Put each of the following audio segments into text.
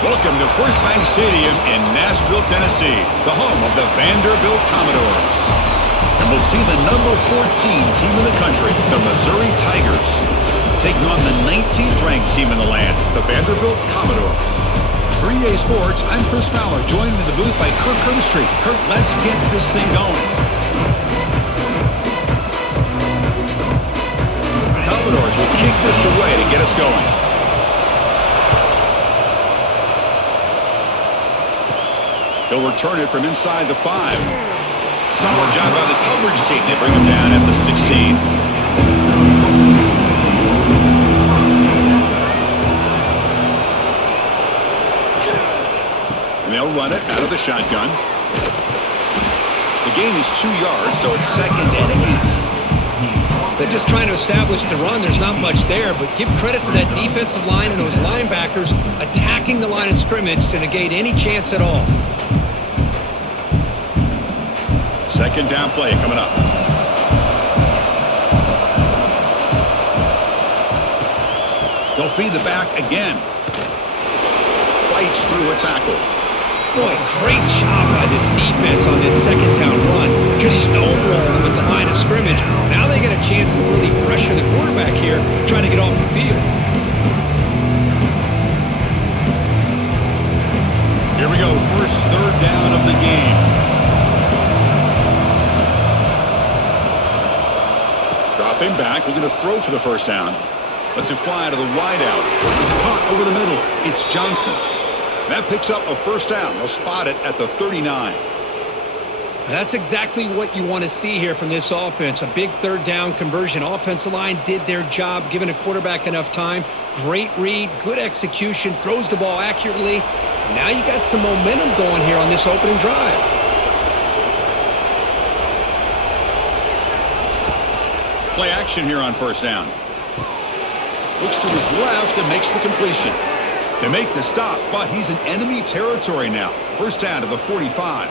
Welcome to First Bank Stadium in Nashville, Tennessee, the home of the Vanderbilt Commodores. And we'll see the number 14 team in the country, the Missouri Tigers, taking on the 19th ranked team in the land, the Vanderbilt Commodores. For EA Sports, I'm Chris Fowler, joined in the booth by Kirk Herbstreit. Kirk, let's get this thing going. The Commodores will kick this away to get us going. He'll return it from inside the 5. Solid job by the coverage team. They bring him down at the 16. And they'll run it out of the shotgun. The gain is 2 yards, so it's 2nd and 8. They're just trying to establish the run. There's not much there, but give credit to that defensive line and those linebackers attacking the line of scrimmage to negate any chance at all. 2nd down play coming up. They'll feed the back again. Fights through a tackle. Boy, great job by this defense on this 2nd down run. Just stonewalling them at the line of scrimmage. Now they get a chance to really pressure the quarterback here, trying to get off the field. Here we go, first 3rd down of the game. Dropping back, we're going to throw for the 1st down. Lets it fly to the wideout. Caught over the middle. It's Johnson. That picks up a 1st down. They'll spot it at the 39. That's exactly what you want to see here from this offense. A big 3rd down conversion. Offensive line did their job, giving a quarterback enough time. Great read, good execution, throws the ball accurately. And now you got some momentum going here on this opening drive. Play action here on 1st down. Looks to his left and makes the completion. They make the stop, but he's in enemy territory now. 1st down to the 45.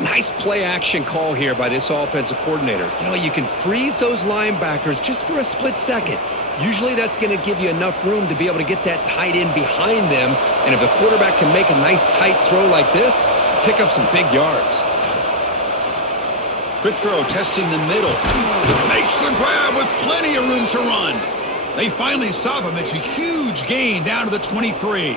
Nice play action call here by this offensive coordinator. You know, you can freeze those linebackers just for a split second. Usually that's going to give you enough room to be able to get that tight end behind them. And if the quarterback can make a nice tight throw like this, pick up some big yards. Quick throw, testing the middle. Makes the grab with plenty of room to run. They finally stop him. It's a huge gain down to the 23.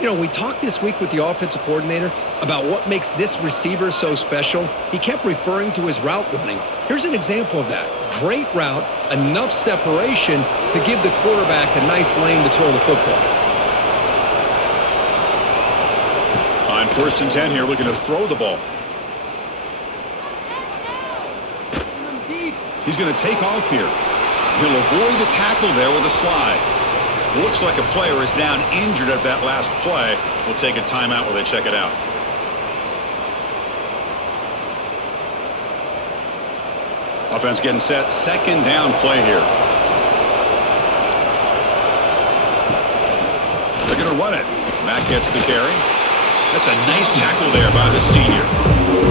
You know, we talked this week with the offensive coordinator about what makes this receiver so special. He kept referring to his route running. Here's an example of that. Great route, enough separation to give the quarterback a nice lane to throw the football. On 1st and 10 here, looking to throw the ball. He's going to take off here. He'll avoid the tackle there with a slide. It looks like a player is down injured at that last play. We'll take a timeout while they check it out. Offense getting set. 2nd down play here. They're going to run it. Matt gets the carry. That's a nice tackle there by the senior.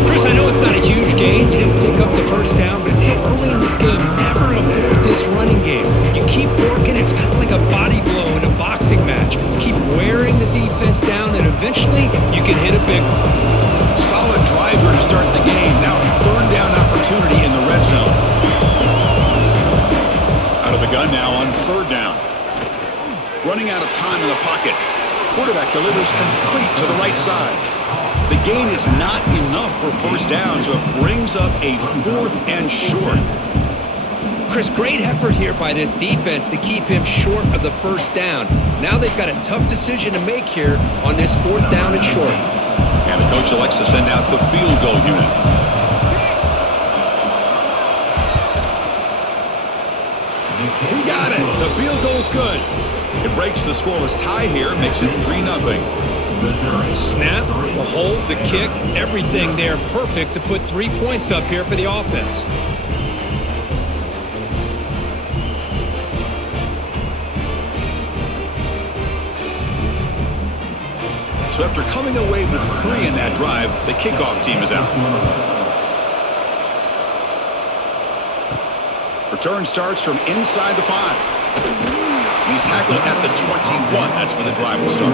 Chris, I know it's not a huge gain. You didn't pick up the 1st down, but it's still early in this game. Never abort this running game. You keep working. It's kind of like a body blow in a boxing match. Keep wearing the defense down, and eventually you can hit a big one. Solid driver to start the game. Now a 3rd down opportunity in the red zone. Out of the gun now on 3rd down. Running out of time in the pocket. Quarterback delivers complete to the right side. The gain is not enough for 1st down, so it brings up a 4th and short. Chris, great effort here by this defense to keep him short of the 1st down. Now they've got a tough decision to make here on this 4th down and short. And the coach elects to send out the field goal unit. He got it. The field goal's good. It breaks the scoreless tie here, makes it 3-0. Snap, the hold, the kick, everything there perfect to put 3 points up here for the offense. So after coming away with 3 in that drive, the kickoff team is out. Return starts from inside the 5. He's tackled at the 21. That's where the drive will start.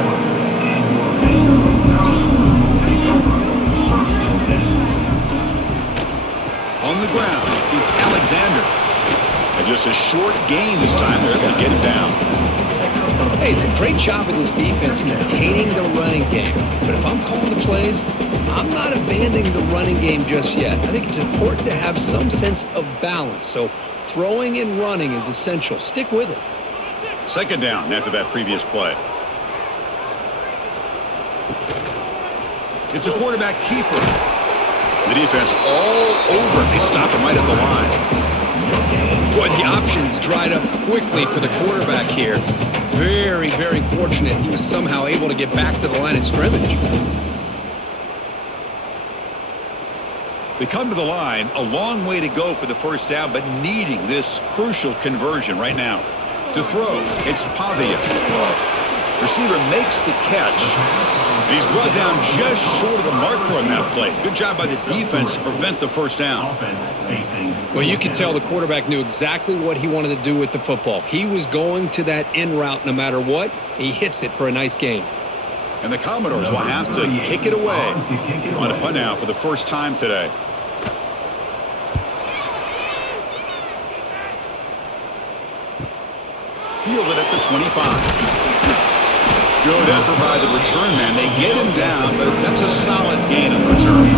On the ground, it's Alexander. And just a short gain this time. They're able to get him down. Hey, it's a great job of this defense containing the running game. But if I'm calling the plays, I'm not abandoning the running game just yet. I think it's important to have some sense of balance. So throwing and running is essential. Stick with it. Second down after that previous play. It's a quarterback keeper. The defense all over. They stop him right at the line. Boy, the options dried up quickly for the quarterback here. Very, very fortunate he was somehow able to get back to the line of scrimmage. They come to the line, a long way to go for the first down, but needing this crucial conversion right now. To throw, it's Pavia. Receiver makes the catch. And he's brought down just short of the marker on that play. Good job by the defense to prevent the first down. Well, you could tell the quarterback knew exactly what he wanted to do with the football. He was going to that in route no matter what. He hits it for a nice gain. And the Commodores will have to kick it away on a punt now for the first time today. Fielded at the 25. Good effort by the return man. They get him down, but that's a solid gain on the return.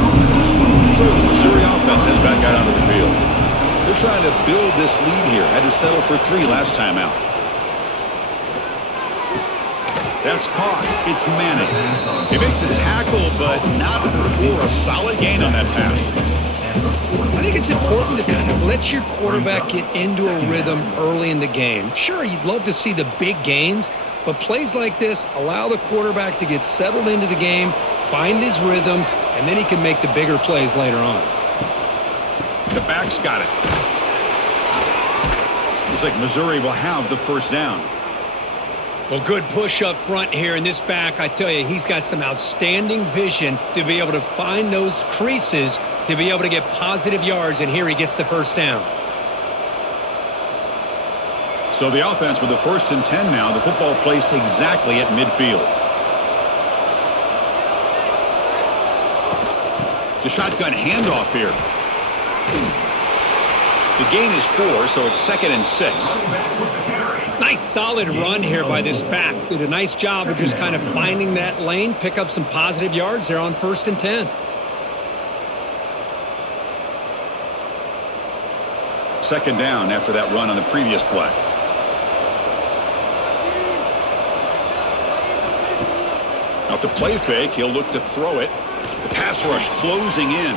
So the Missouri offense heads back out onto the field. They're trying to build this lead here. Had to settle for 3 last time out. That's caught. It's Manning. They make the tackle, but not before a solid gain on that pass. I think it's important to kind of let your quarterback get into a rhythm early in the game. Sure, you'd love to see the big gains, but plays like this allow the quarterback to get settled into the game, find his rhythm, and then he can make the bigger plays later on. The back's got it. Looks like Missouri will have the first down. Well, good push up front here in this back. I tell you, he's got some outstanding vision to be able to find those creases to be able to get positive yards, and here he gets the first down. So the offense with the 1st and 10 now. The football placed exactly at midfield. The shotgun handoff here. The gain is 4, so it's 2nd and 6. Nice solid run here by this back. Did a nice job of just kind of finding that lane, pick up some positive yards there on 1st and 10. Second down after that run on the previous play. Off the play fake, he'll look to throw it. The pass rush closing in.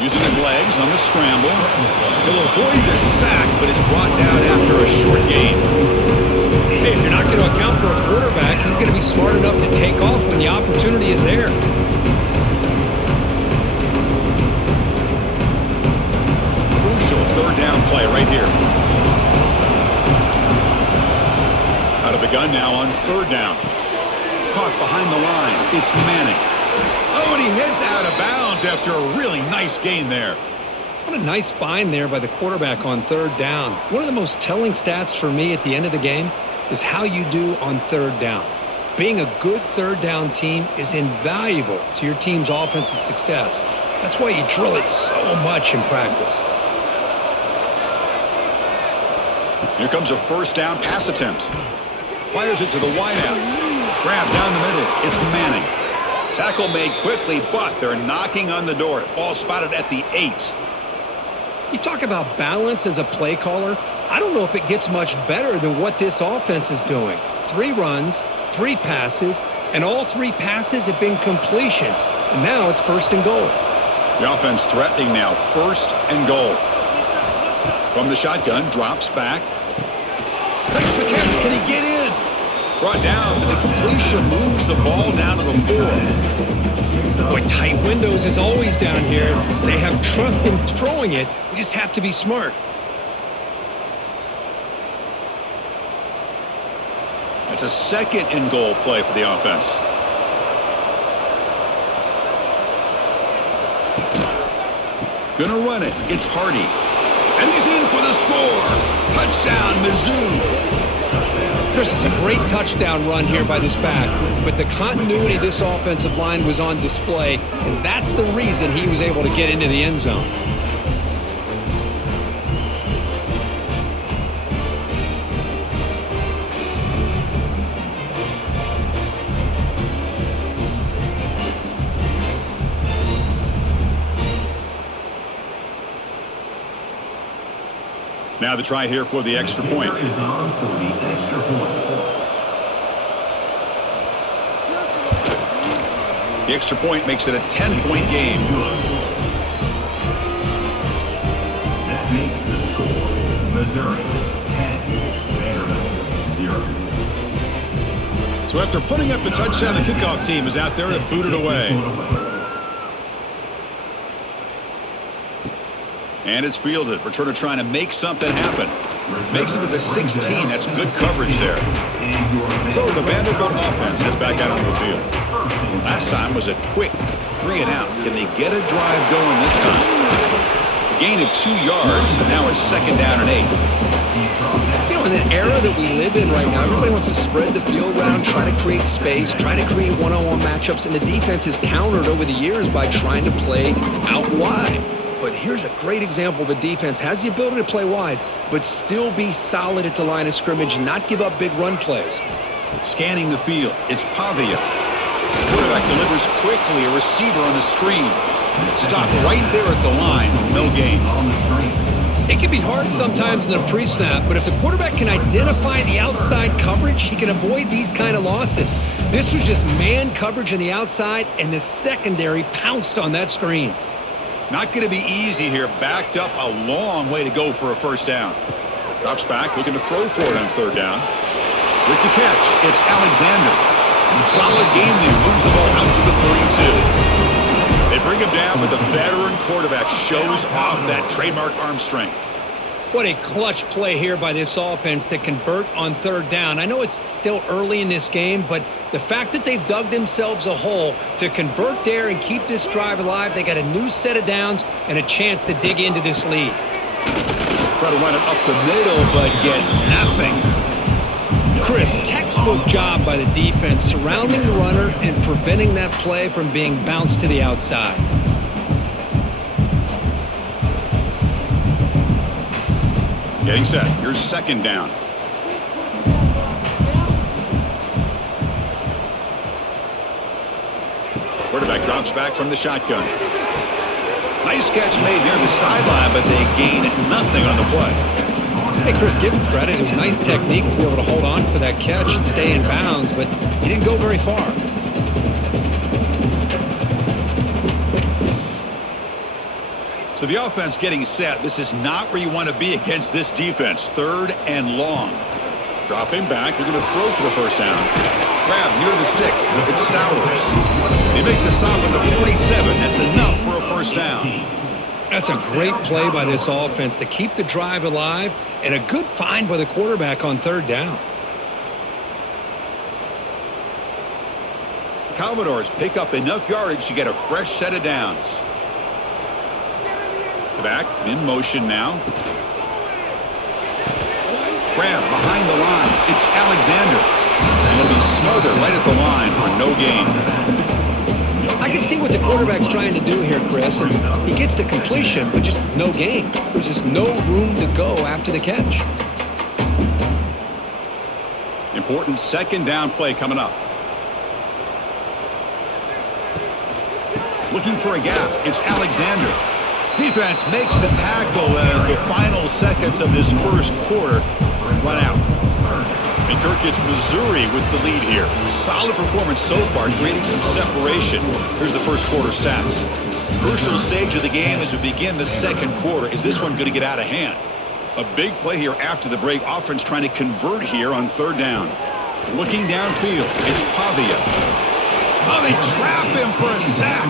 Using his legs on the scramble. He'll avoid the sack, but it's brought down after a short gain. Hey, if you're not going to account for a quarterback, he's going to be smart enough to take off when the opportunity is there. Crucial 3rd down play right here. Out of the gun now on 3rd down. Caught behind the line. It's Manning. Oh, and he heads out of bounds after a really nice gain there. What a nice find there by the quarterback on 3rd down. One of the most telling stats for me at the end of the game is how you do on 3rd down. Being a good 3rd down team is invaluable to your team's offensive success. That's why you drill it so much in practice. Here comes a 1st down pass attempt. Fires it to the wideout. Grab down the middle. It's Manning. Tackle made quickly, but they're knocking on the door. Ball spotted at the 8. You talk about balance as a play caller. I don't know if it gets much better than what this offense is doing. 3 runs, 3 passes, and all 3 passes have been completions. And now it's 1st and goal. The offense threatening now. 1st and goal. From the shotgun, drops back. Makes the catch. Can he get in? Brought down, but the completion moves the ball down to the 4. Boy, tight windows is always down here. They have trust in throwing it. You just have to be smart. That's a 2nd and goal play for the offense. Gonna run it. It's Hardy. And he's in for the score. Touchdown, Mizzou. Chris, it's a great touchdown run here by this back, but the continuity of this offensive line was on display, and that's the reason he was able to get into the end zone. Now the try here for the extra point. Is on for the extra point. The extra point makes it a 10-point game. That makes the score Missouri 10, Vanderbilt 0. So after putting up a touchdown, the kickoff team is out there to boot it away. And it's fielded. Returner trying to make something happen. Makes it to the 16. That's good coverage there. So the Vanderbilt offense heads back out on the field. Last time was a quick 3-and-out. Can they get a drive going this time? A gain of 2 yards. Now it's 2nd down and 8. You know, in the era that we live in right now, everybody wants to spread the field around, try to create space, try to create one-on-one matchups, and the defense is countered over the years by trying to play out wide. But here's a great example. The defense has the ability to play wide, but still be solid at the line of scrimmage, not give up big run plays. Scanning the field, it's Pavia. The quarterback delivers quickly, a receiver on the screen. Stopped right there at the line, no gain. It can be hard sometimes in the pre-snap, but if the quarterback can identify the outside coverage, he can avoid these kind of losses. This was just man coverage on the outside, and the secondary pounced on that screen. Not going to be easy here. Backed up a long way to go for a first down. Drops back, looking to throw for it on 3rd down. With the catch, it's Alexander. Solid gain there. Moves the ball out to the 32. They bring him down, but the veteran quarterback shows off that trademark arm strength. What a clutch play here by this offense to convert on 3rd down. I know it's still early in this game, but the fact that they've dug themselves a hole to convert there and keep this drive alive, they got a new set of downs and a chance to dig into this lead. Try to run it up the middle, but get nothing. Chris, textbook job by the defense surrounding the runner and preventing that play from being bounced to the outside. Getting set. Here's 2nd down. Quarterback drops back from the shotgun. Nice catch made near the sideline, but they gain nothing on the play. Hey, Chris, give him credit. It was nice technique to be able to hold on for that catch and stay in bounds, but he didn't go very far. So the offense getting set. This is not where you want to be against this defense. 3rd and long. Dropping back. They're going to throw for the first down. Grab near the sticks. It's Stowers. They make the stop at the 47. That's enough for a first down. That's a great play by this offense to keep the drive alive and a good find by the quarterback on 3rd down. The Commodores pick up enough yardage to get a fresh set of downs. The back in motion now. Grab behind the line. It's Alexander. And he'll be smothered right at the line for no gain. I can see what the quarterback's trying to do here, Chris, and he gets the completion, but just no gain. There's just no room to go after the catch. Important 2nd down play coming up. Looking for a gap. It's Alexander. Defense makes the tackle as the final seconds of this first quarter run out. And Kirk gets Missouri with the lead here. Solid performance so far, creating some separation. Here's the first quarter stats. Crucial stage of the game as we begin the 2nd quarter. Is this one going to get out of hand? A big play here after the break. Offense trying to convert here on 3rd down. Looking downfield, it's Pavia. Oh, they trap him for a sack.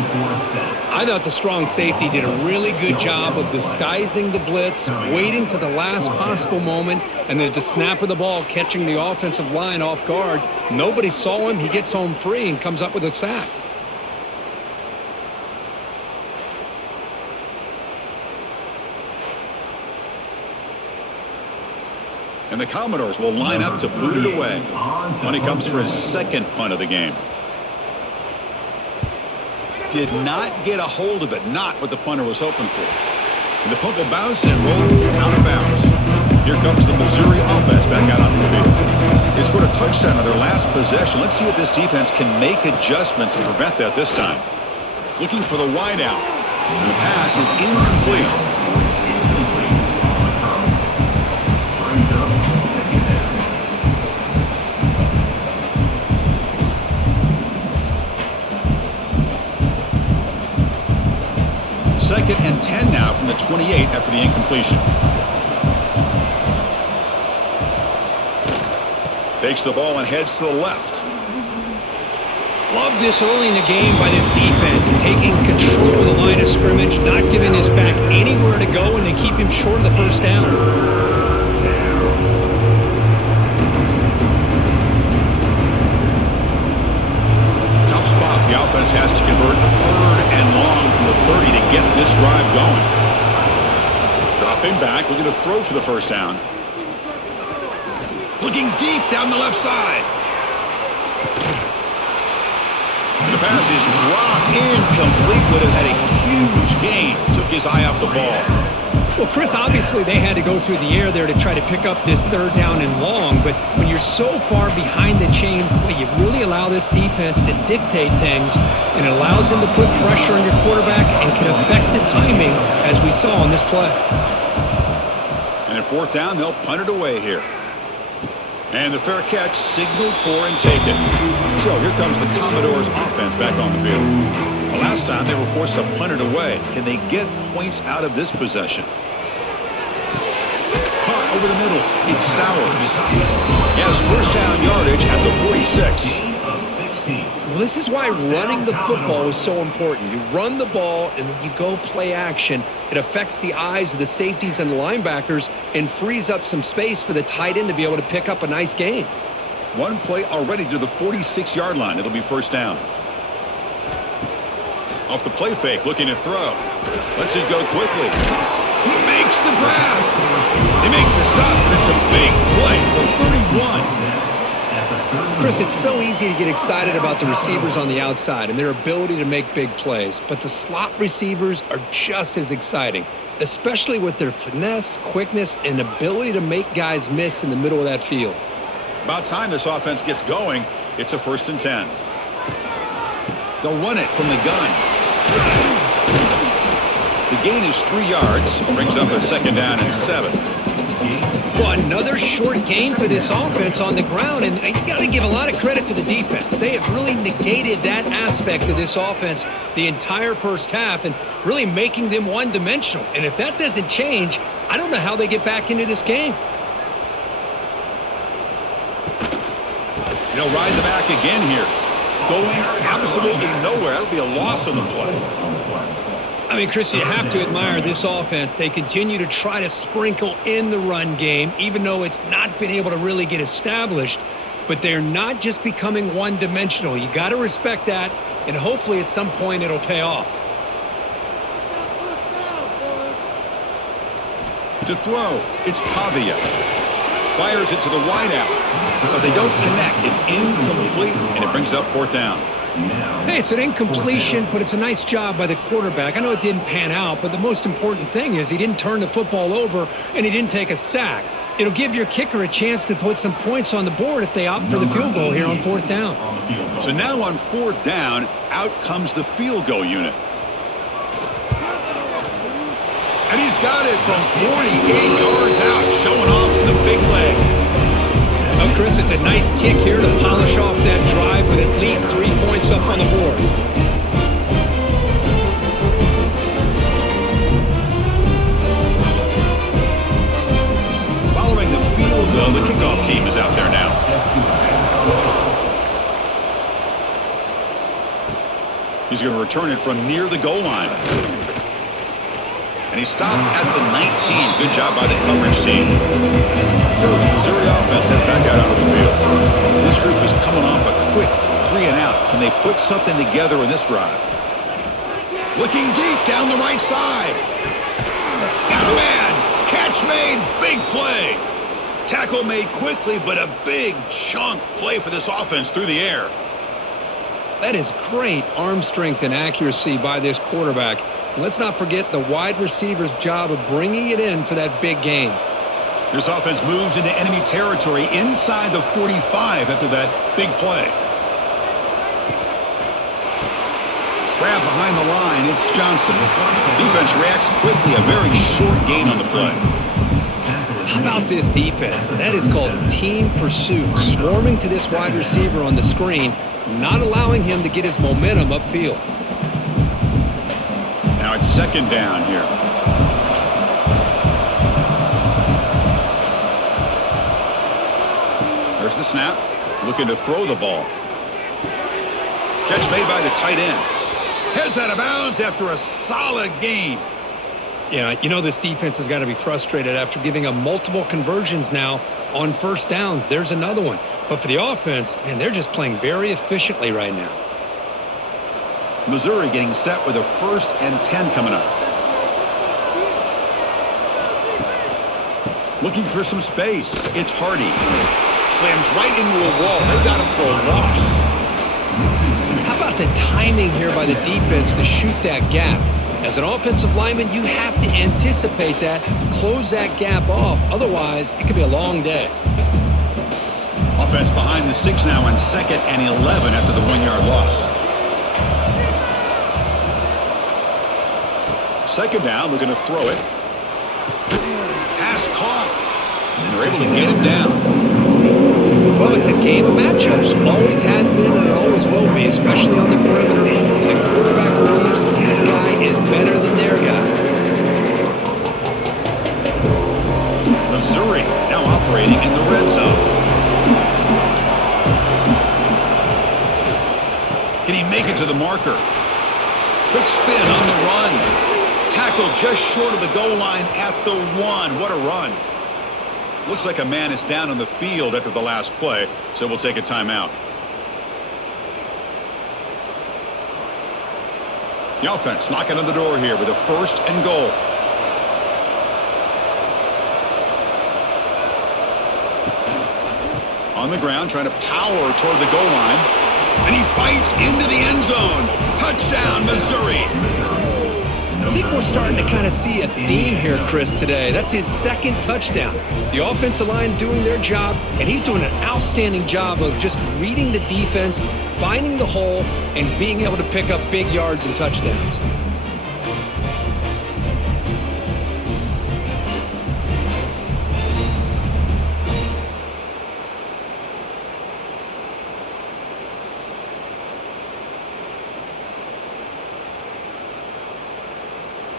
I thought the strong safety did a really good job of disguising the blitz, waiting to the last possible moment, and then at the snap of the ball, catching the offensive line off guard. Nobody saw him. He gets home free and comes up with a sack. And the Commodores will line up to boot it away. Money comes for his second punt of the game. Did not get a hold of it. Not what the punter was hoping for. And the punt will bounce and roll out of bounds. Here comes the Missouri offense back out on the field. They scored a touchdown on their last possession. Let's see if this defense can make adjustments to prevent that this time. Looking for the wide out. And the pass is incomplete. Second and 10 now from the 28 after the incompletion. Takes the ball and heads to the left. Love this early in the game by this defense, taking control of the line of scrimmage, not giving this back anywhere to go, and they keep him short of the first down. Tough spot. The offense has to convert a third and long from the 30 to get this drive going. Dropping back, looking to throw for the first down. Looking deep down the left side. And the pass is dropped incomplete. Would have had a huge gain. Took his eye off the ball. Well, Chris, obviously they had to go through the air there to try to pick up this third down and long, but when you're so far behind the chains, boy, you really allow this defense to dictate things, and it allows them to put pressure on your quarterback and can affect the timing, as we saw on this play. And at fourth down, they'll punt it away here. And the fair catch signaled for and taken. So here comes the Commodores offense back on the field. The last time they were forced to punt it away. Can they get points out of this possession? Caught over the middle. It's Stowers. He has first down yardage at the 46. Well, this is why running the football is so important. You run the ball and then you go play action. It affects the eyes of the safeties and the linebackers and frees up some space for the tight end to be able to pick up a nice gain. One play already to the 46-yard line. It'll be first down. Off the play fake, looking to throw. Lets it go quickly. He makes the grab. They make the stop, but it's a big play for 31. Chris, it's so easy to get excited about the receivers on the outside and their ability to make big plays, but the slot receivers are just as exciting, especially with their finesse, quickness, and ability to make guys miss in the middle of that field. About time this offense gets going. It's a first and 10. They'll run it from the gun. The gain is 3 yards. Brings up a second down and 7. Well, another short gain for this offense on the ground, and you got to give a lot of credit to the defense. They have really negated that aspect of this offense the entire first half and really making them one-dimensional. And if that doesn't change, I don't know how they get back into this game. He'll ride the back again here. Going absolutely nowhere. That'll be a loss on the play. I mean, Chris, you have to admire this offense. They continue to try to sprinkle in the run game, even though it's not been able to really get established. But they're not just becoming one-dimensional. You got to respect that, and hopefully at some point it'll pay off. To throw, it's Pavia. Fires it to the wideout, but they don't connect. It's incomplete, and it brings up fourth down. Hey, it's an incompletion, but it's a nice job by the quarterback. I know it didn't pan out, but the most important thing is he didn't turn the football over and he didn't take a sack. It'll give your kicker a chance to put some points on the board if they opt for the field goal here on fourth down. So now on fourth down, out comes the field goal unit. And he's got it from 48 yards out, showing off the big leg. Well, Chris, it's a nice kick here to polish off that drive with at least 3 points up on the board. Following the field goal, the kickoff team is out there now. He's going to return it from near the goal line. And he stopped at the 19. Good job by the coverage team. So the Missouri offense heads back out onto the field. This group is coming off a quick 3 and out. Can they put something together in this drive? Looking deep down the right side. Got a man. Catch made. Big play. Tackle made quickly, but a big chunk play for this offense through the air. That is great arm strength and accuracy by this quarterback. And let's not forget the wide receiver's job of bringing it in for that big gain. This offense moves into enemy territory inside the 45 after that big play. Grab behind the line, it's Johnson. Defense reacts quickly, a very short gain on the play. How about this defense? That is called team pursuit. Swarming to this wide receiver on the screen, not allowing him to get his momentum upfield. Now it's second down here. There's the snap. Looking to throw the ball. Catch made by the tight end. Heads out of bounds after a solid gain. Yeah, you know this defense has got to be frustrated after giving up multiple conversions now on first downs. There's another one. But for the offense, man, they're just playing very efficiently right now. Missouri getting set with a 1st and 10 coming up. Looking for some space. It's Hardy. Slams right into a wall. They got him for a loss. How about the timing here by the defense to shoot that gap? As an offensive lineman, you have to anticipate that, close that gap off. Otherwise, it could be a long day. Offense behind the 6 now on 2nd and 11 after the 1-yard loss. Second down, we're going to throw it. Pass caught. And they're able to get him down. Well, it's a game of matchups. Always has been and it always will be, especially on the perimeter. And the quarterback believes his guy is better than their guy. Missouri now operating in the red zone. Can he make it to the marker? Quick spin on the run. Tackle just short of the goal line at the 1. What a run. Looks like a man is down on the field after the last play, so we'll take a timeout. The offense knocking on the door here with a 1st and goal. On the ground, trying to power toward the goal line. And he fights into the end zone. Touchdown, Missouri. I think we're starting to kind of see a theme here, Chris, today. That's his 2nd touchdown. The offensive line doing their job, and he's doing an outstanding job of just reading the defense, finding the hole, and being able to pick up big yards and touchdowns.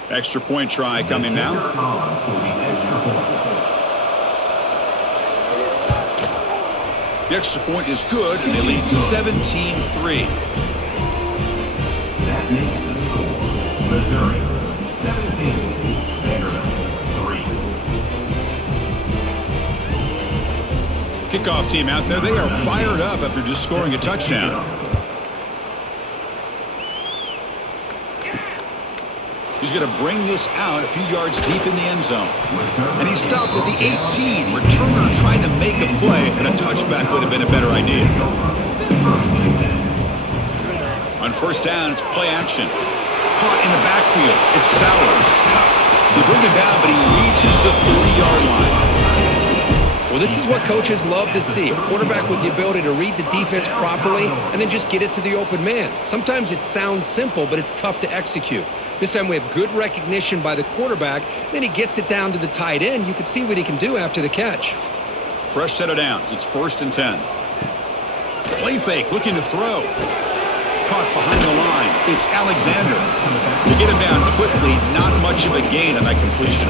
Extra point try coming now. The extra point is good, and they lead 17-3. That makes the score. Missouri 17, Vanderbilt 3. Kickoff team out there. They are fired up after just scoring a touchdown. He's going to bring this out a few yards deep in the end zone. And he stopped at the 18. Returner tried to make a play, and a touchback would have been a better idea. On 1st down, it's play action. Caught in the backfield. It's Stowers. They bring him down, but he reaches the 30-yard line. Well, this is what coaches love to see. A quarterback with the ability to read the defense properly and then just get it to the open man. Sometimes it sounds simple, but it's tough to execute. This time we have good recognition by the quarterback. Then he gets it down to the tight end. You can see what he can do after the catch. Fresh set of downs. It's 1st and 10. Play fake, looking to throw. Caught behind the line. It's Alexander. To get him down quickly, not much of a gain on that completion.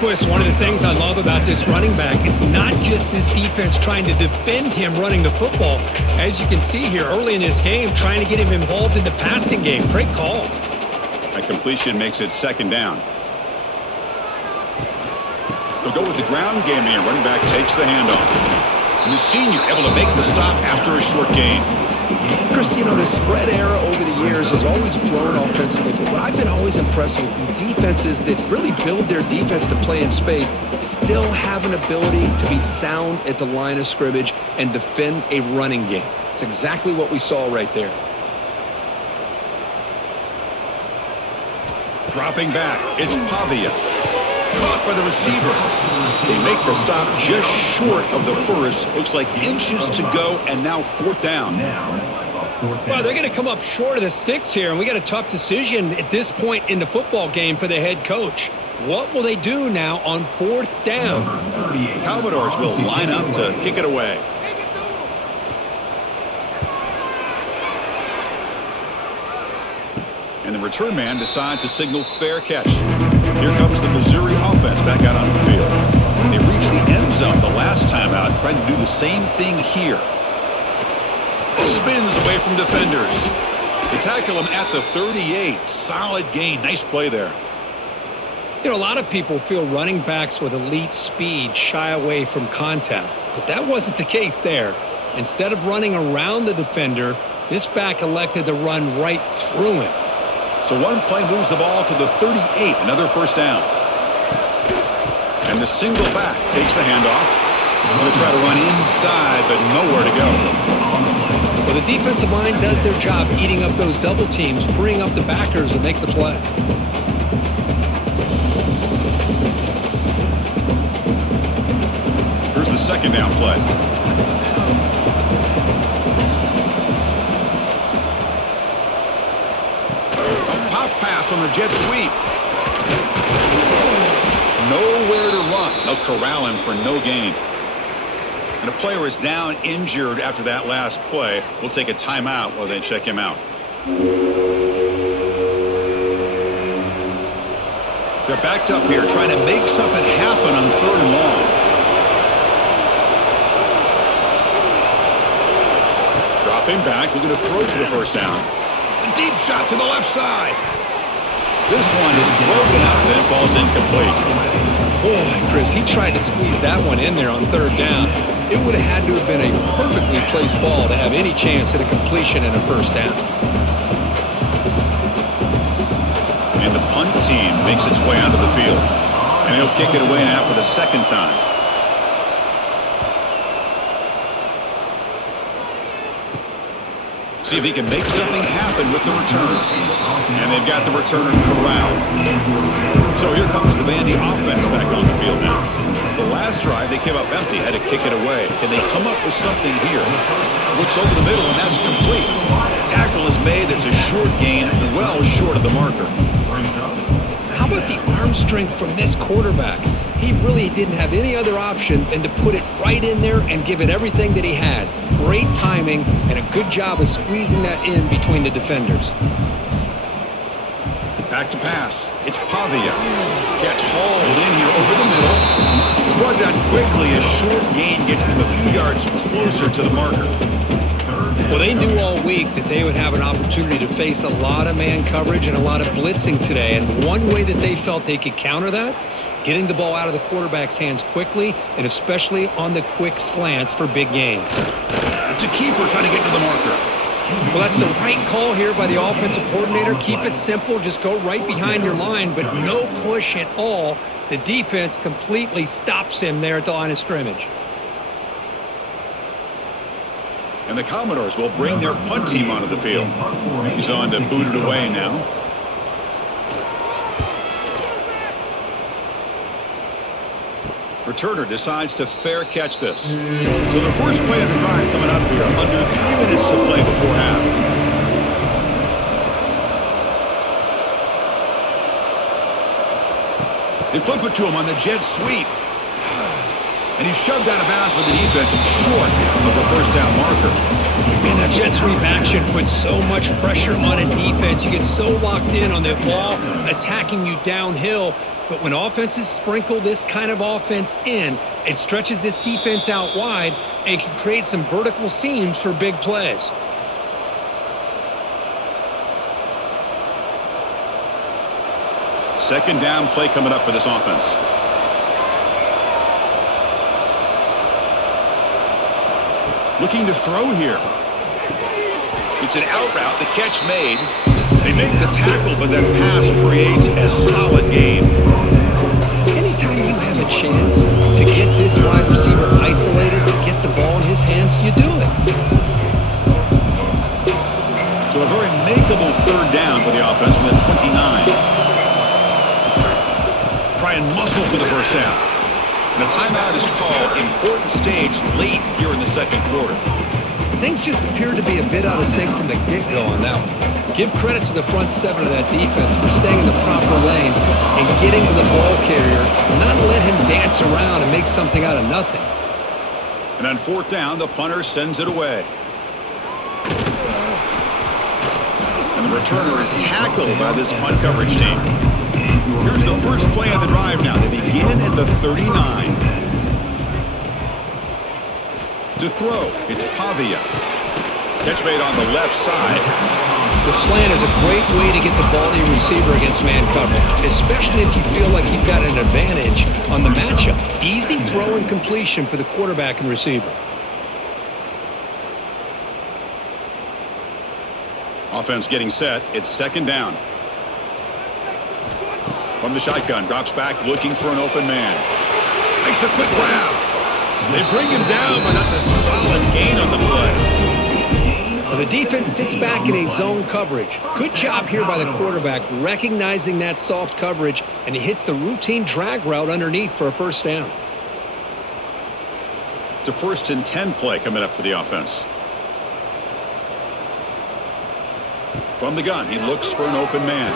Boy, it's one of the things I love about this running back. It's not just this defense trying to defend him running the football. As you can see here early in this game, trying to get him involved in the passing game. Great call. That completion makes it 2nd down. They'll go with the ground game here. Running back takes the handoff. And the senior able to make the stop after a short gain. Chris, you know, the spread era over the years has always grown offensively, but what I've been always impressed with defenses that really build their defense to play in space still have an ability to be sound at the line of scrimmage and defend a running game. It's exactly what we saw right there. Dropping back, it's Pavia. Caught by the receiver. They make the stop just short of the first. Looks like inches to go, and now fourth down. Well, they're going to come up short of the sticks here, and we got a tough decision at this point in the football game for the head coach. What will they do now on fourth down? The Commodores will line up to kick it away. And the return man decides to signal fair catch. Here comes the Missouri offense back out on the field. They reached the end zone the last time out, trying to do the same thing here. Spins away from defenders. They tackle him at the 38. Solid gain. Nice play there. You know, a lot of people feel running backs with elite speed shy away from contact, but that wasn't the case there. Instead of running around the defender, this back elected to run right through him. So one play moves the ball to the 38, another first down. And the single back takes the handoff. Going to try to run inside, but nowhere to go. Well, the defensive line does their job eating up those double teams, freeing up the backers to make the play. Here's the second down play. Pass on the jet sweep. Nowhere to run. They'll corral him for no gain. And a player is down injured after that last play. We'll take a timeout while they check him out. They're backed up here trying to make something happen on third and long. Dropping back. We're going to throw for the first down. A deep shot to the left side. This one is broken out and then falls incomplete. Boy, Chris, he tried to squeeze that one in there on third down. It would have had to have been a perfectly placed ball to have any chance at a completion and a first down. And the punt team makes its way onto the field. And he'll kick it away now for the second time. See if he can make something happen with the return. And they've got the returner corralled. So here comes the Vandy offense back on the field now. The last drive, they came up empty, had to kick it away. Can they come up with something here? Looks over the middle, and that's complete. Tackle is made. It's a short gain, well short of the marker. How about the arm strength from this quarterback? He really didn't have any other option than to put it right in there and give it everything that he had. Great timing and a good job of squeezing that in between the defenders. Back to pass. It's Pavia. Catch hauled in here over the middle. It's brought down quickly. A short gain gets them a few yards closer to the marker. Well, they knew all week that they would have an opportunity to face a lot of man coverage and a lot of blitzing today. And one way that they felt they could counter that, getting the ball out of the quarterback's hands quickly, and especially on the quick slants for big gains. It's a keeper trying to get to the marker. Well, that's the right call here by the offensive coordinator. Keep it simple. Just go right behind your line, but no push at all. The defense completely stops him there at the line of scrimmage. And the Commodores will bring their punt team onto the field. He's on to boot it away now. Returner decides to fair catch this. So the first play of the drive coming up here. Under 3 minutes to play before half. They flip it to him on the jet sweep. And he's shoved out of bounds by the defense short of the first down marker. And that jet sweep action puts so much pressure on a defense. You get so locked in on the ball attacking you downhill. But when offenses sprinkle this kind of offense in, it stretches this defense out wide and can create some vertical seams for big plays. Second down play coming up for this offense. Looking to throw here. It's an out route, the catch made. They make the tackle, but that pass creates a solid gain. Anytime you have a chance to get this wide receiver isolated, to get the ball in his hands, you do it. So a very makeable third down for the offense from the 29. Try and muscle for the first down. And a timeout is called. Important stage late here in the second quarter. Things just appear to be a bit out of sync from the get-go on that one. Give credit to the front seven of that defense for staying in the proper lanes and getting to the ball carrier, not let him dance around and make something out of nothing. And on fourth down, the punter sends it away. And the returner is tackled by this punt coverage team. Here's the first play of the drive now. They begin at the 39. To throw, it's Pavia. Catch made on the left side. The slant is a great way to get the ball to your receiver against man coverage, especially if you feel like you've got an advantage on the matchup. Easy throw and completion for the quarterback and receiver. Offense getting set. It's second down. From the shotgun, drops back looking for an open man. Makes a quick grab. They bring him down, but that's a solid gain on the play. Well, the defense sits back in a zone coverage. Good job here by the quarterback, recognizing that soft coverage, and he hits the routine drag route underneath for a first down. It's a 1st and 10 play coming up for the offense. From the gun, he looks for an open man.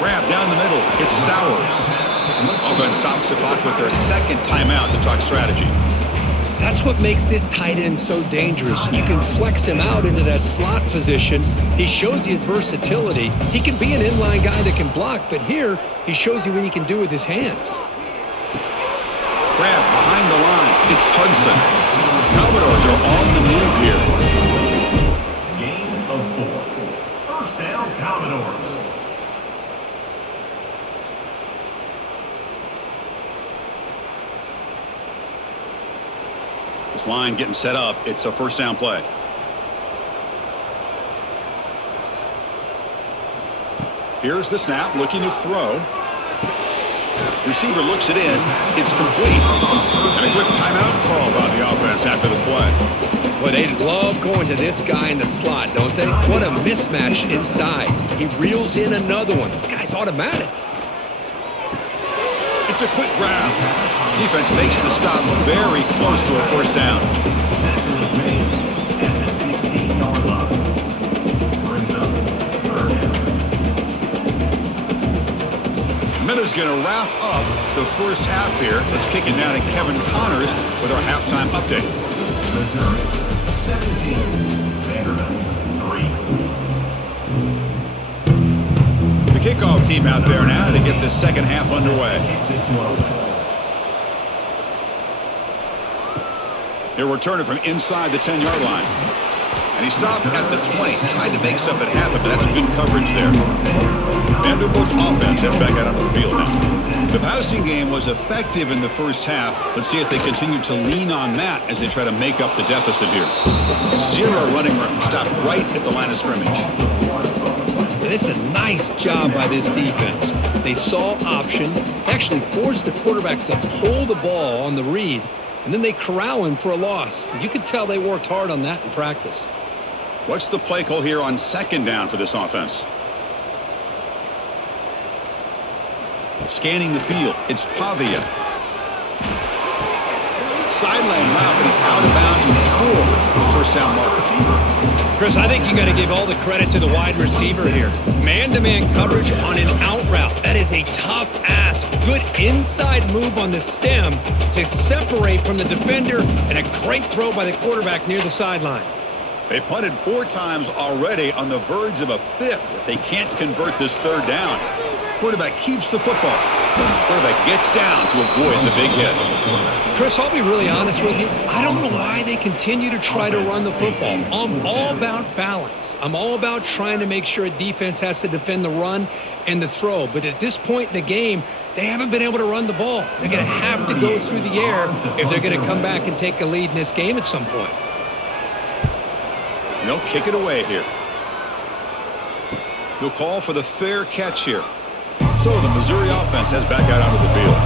Grab down the middle. It's Stowers. Offense stops the clock with their second timeout to talk strategy. That's what makes this tight end so dangerous. You can flex him out into that slot position. He shows you his versatility. He can be an inline guy that can block, but here he shows you what he can do with his hands. Grab behind the line. It's Hudson. Commodores are on the move here. Gain of 4. First down, Commodores. This line getting set up. It's a first down play. Here's the snap, looking to throw. Receiver looks it in. It's complete. And a quick timeout call by the offense after the play. Well, they love going to this guy in the slot, don't they? What a mismatch inside. He reels in another one. This guy's automatic. It's a quick grab. Defense makes the stop very close to a first down. Miller's going to wrap up the first half here. Let's kick it now to Kevin Connors with our halftime update. Missouri 17, Vanderbilt 3. The kickoff team out there now to get the second half underway. He'll return it from inside the 10-yard line. And he stopped at the 20. Tried to make something happen, but that's good coverage there. Vanderbilt's offense heads back out onto the field now. The passing game was effective in the first half. Let's see if they continue to lean on that as they try to make up the deficit here. 0 running room. Stopped right at the line of scrimmage. It's a nice job by this defense. They saw option, actually forced the quarterback to pull the ball on the read, and then they corral him for a loss. You could tell they worked hard on that in practice. What's the play call here on second down for this offense? Scanning the field, it's Pavia. Sideline route, but he's out of bounds before the first down marker. Chris, I think you got to give all the credit to the wide receiver here. Man-to-man coverage on an out route. That is a tough ask. Good inside move on the stem to separate from the defender, and a great throw by the quarterback near the sideline. They punted 4 times already, on the verge of a 5th. If they can't convert this third down, quarterback keeps the football. Quarterback gets down to avoid the big hit. Chris, I'll be really honest with you. I don't know why they continue to try to run the football. I'm all about balance. I'm all about trying to make sure a defense has to defend the run and the throw. But at this point in the game, they haven't been able to run the ball. They're going to have to go through the air if they're going to come back and take a lead in this game at some point. And they'll kick it away here. He'll call for the fair catch here. So the Missouri offense heads back out onto the field.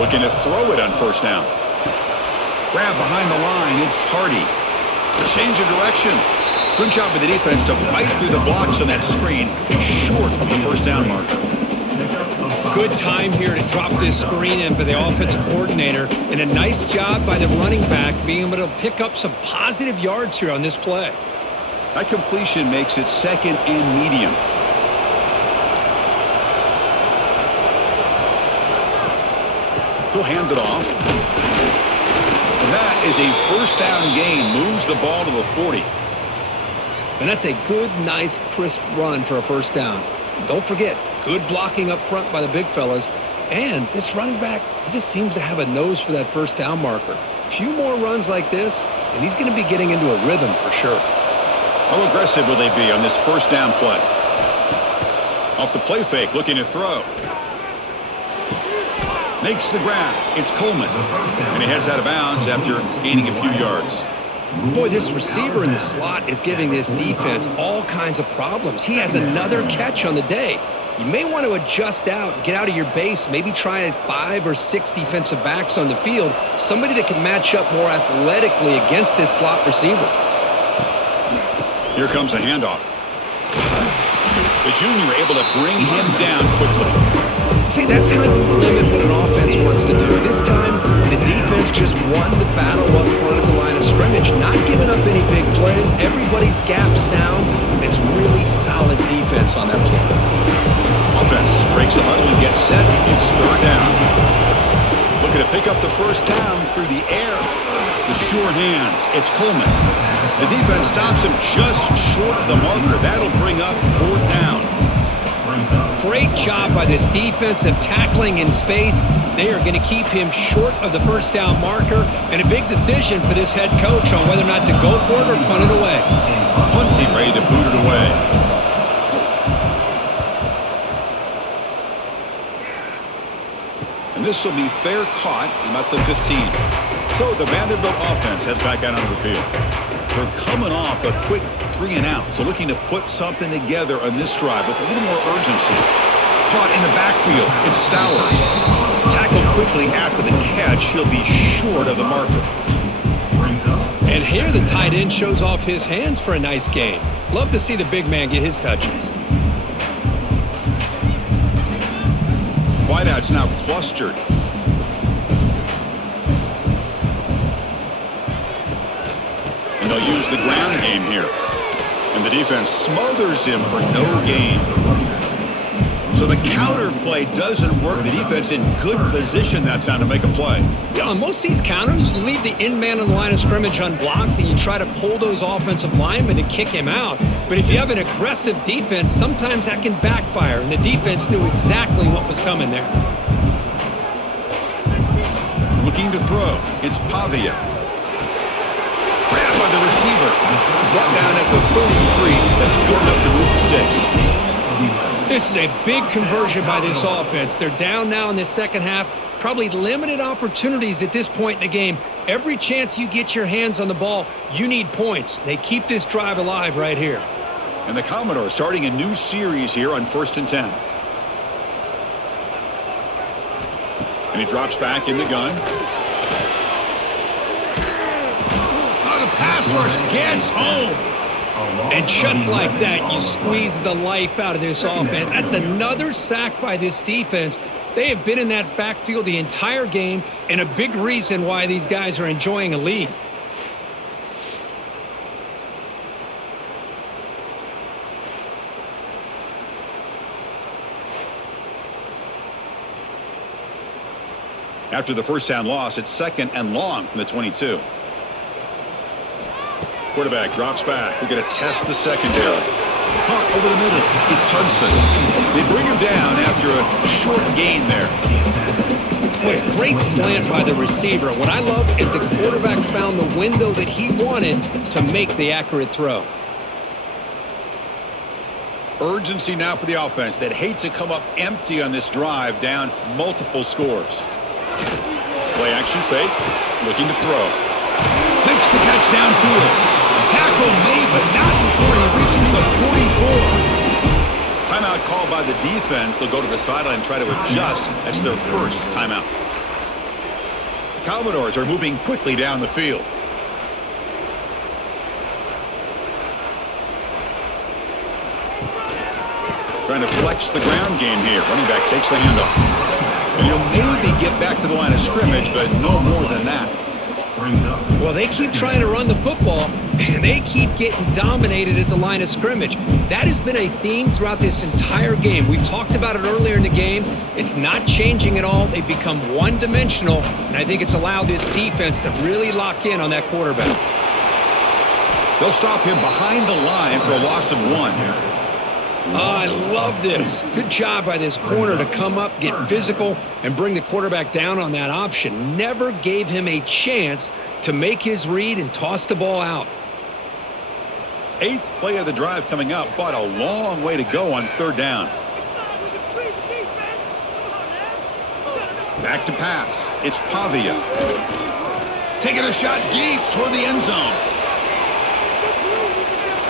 Looking to throw it on first down. Grab behind the line. It's Hardy. Change of direction. Good job by the defense to fight through the blocks on that screen. Short of the first down marker. Good time here to drop this screen in by the offensive coordinator. And a nice job by the running back being able to pick up some positive yards here on this play. That completion makes it second and medium. He'll hand it off. And that is a first down gain. Moves the ball to the 40. And that's a good, nice, crisp run for a first down. Don't forget, good blocking up front by the big fellas. And this running back, he just seems to have a nose for that first down marker. A few more runs like this, and he's going to be getting into a rhythm for sure. How aggressive will they be on this first down play? Off the play fake, looking to throw. Makes the grab. It's Coleman. And he heads out of bounds after gaining a few yards. Boy, this receiver in the slot is giving this defense all kinds of problems. He has another catch on the day. You may want to adjust out, get out of your base, maybe try 5 or 6 defensive backs on the field, somebody that can match up more athletically against this slot receiver. Here comes a handoff. The junior able to bring him down quickly. See, that's how you limit what an offense wants to do. This time, the defense just won the battle up front at the line of scrimmage, not giving up any big plays. Everybody's gap sound. It's really solid defense on that play. Offense breaks the huddle and gets set. It's third down. Looking to pick up the first down through the air. The sure hands. It's Coleman. The defense stops him just short of the marker. That'll bring up fourth down. Great job by this defensive tackling in space. They are going to keep him short of the first down marker, and a big decision for this head coach on whether or not to go for it or punt it away. Punt team ready to boot it away. And this will be fair caught about the 15. So the Vanderbilt offense heads back out onto the field. They're coming off a quick 3 and out, so looking to put something together on this drive with a little more urgency. Caught in the backfield, it's Stowers. Tackled quickly after the catch, he'll be short of the marker. And here the tight end shows off his hands for a nice gain. Love to see the big man get his touches. Wideout's now clustered. And they'll use the ground game here. And the defense smothers him for no gain. So the counter play doesn't work. The defense in good position that time to make a play. Yeah, on most of these counters, you leave the in man on the line of scrimmage unblocked and you try to pull those offensive linemen to kick him out. But if you have an aggressive defense, sometimes that can backfire. And the defense knew exactly what was coming there. Looking to throw. It's Pavia. Grabbed by the receiver. Brought down at the 33. That's good enough to move the sticks. This is a big conversion by this offense. They're down now in the second half. Probably limited opportunities at this point in the game. Every chance you get your hands on the ball, you need points. They keep this drive alive right here. And the Commodores starting a new series here on 1st and 10. And he drops back in the gun. Oh, the pass rush gets home. And just like that, you squeeze the life out of this offense. That's another sack by this defense. They have been in that backfield the entire game, and a big reason why these guys are enjoying a lead. After the first down loss, it's 2nd and long from the 22. Quarterback drops back. We're going to test the secondary. Caught over the middle. It's Hudson. They bring him down after a short gain there. Boy, great slant by the receiver. What I love is the quarterback found the window that he wanted to make the accurate throw. Urgency now for the offense that hate to come up empty on this drive, down multiple scores. Play action fake. Looking to throw. downfield. Tackle made, but not before he reaches the 44. Timeout called by the defense. They'll go to the sideline and try to adjust. That's their first timeout. The Commodores are moving quickly down the field. Trying to flex the ground game here. Running back takes the handoff. And he'll maybe get back to the line of scrimmage, but no more than that. Well, they keep trying to run the football, and they keep getting dominated at the line of scrimmage. That has been a theme throughout this entire game. We've talked about it earlier in the game. It's not changing at all. They've become one-dimensional, and I think it's allowed this defense to really lock in on that quarterback. They'll stop him behind the line for a loss of 1. Oh, I love this. Good job by this corner to come up, get physical, and bring the quarterback down on that option. Never gave him a chance to make his read and toss the ball out. 8th play of the drive coming up, but a long way to go on 3rd down. Back to pass. It's Pavia. Taking a shot deep toward the end zone.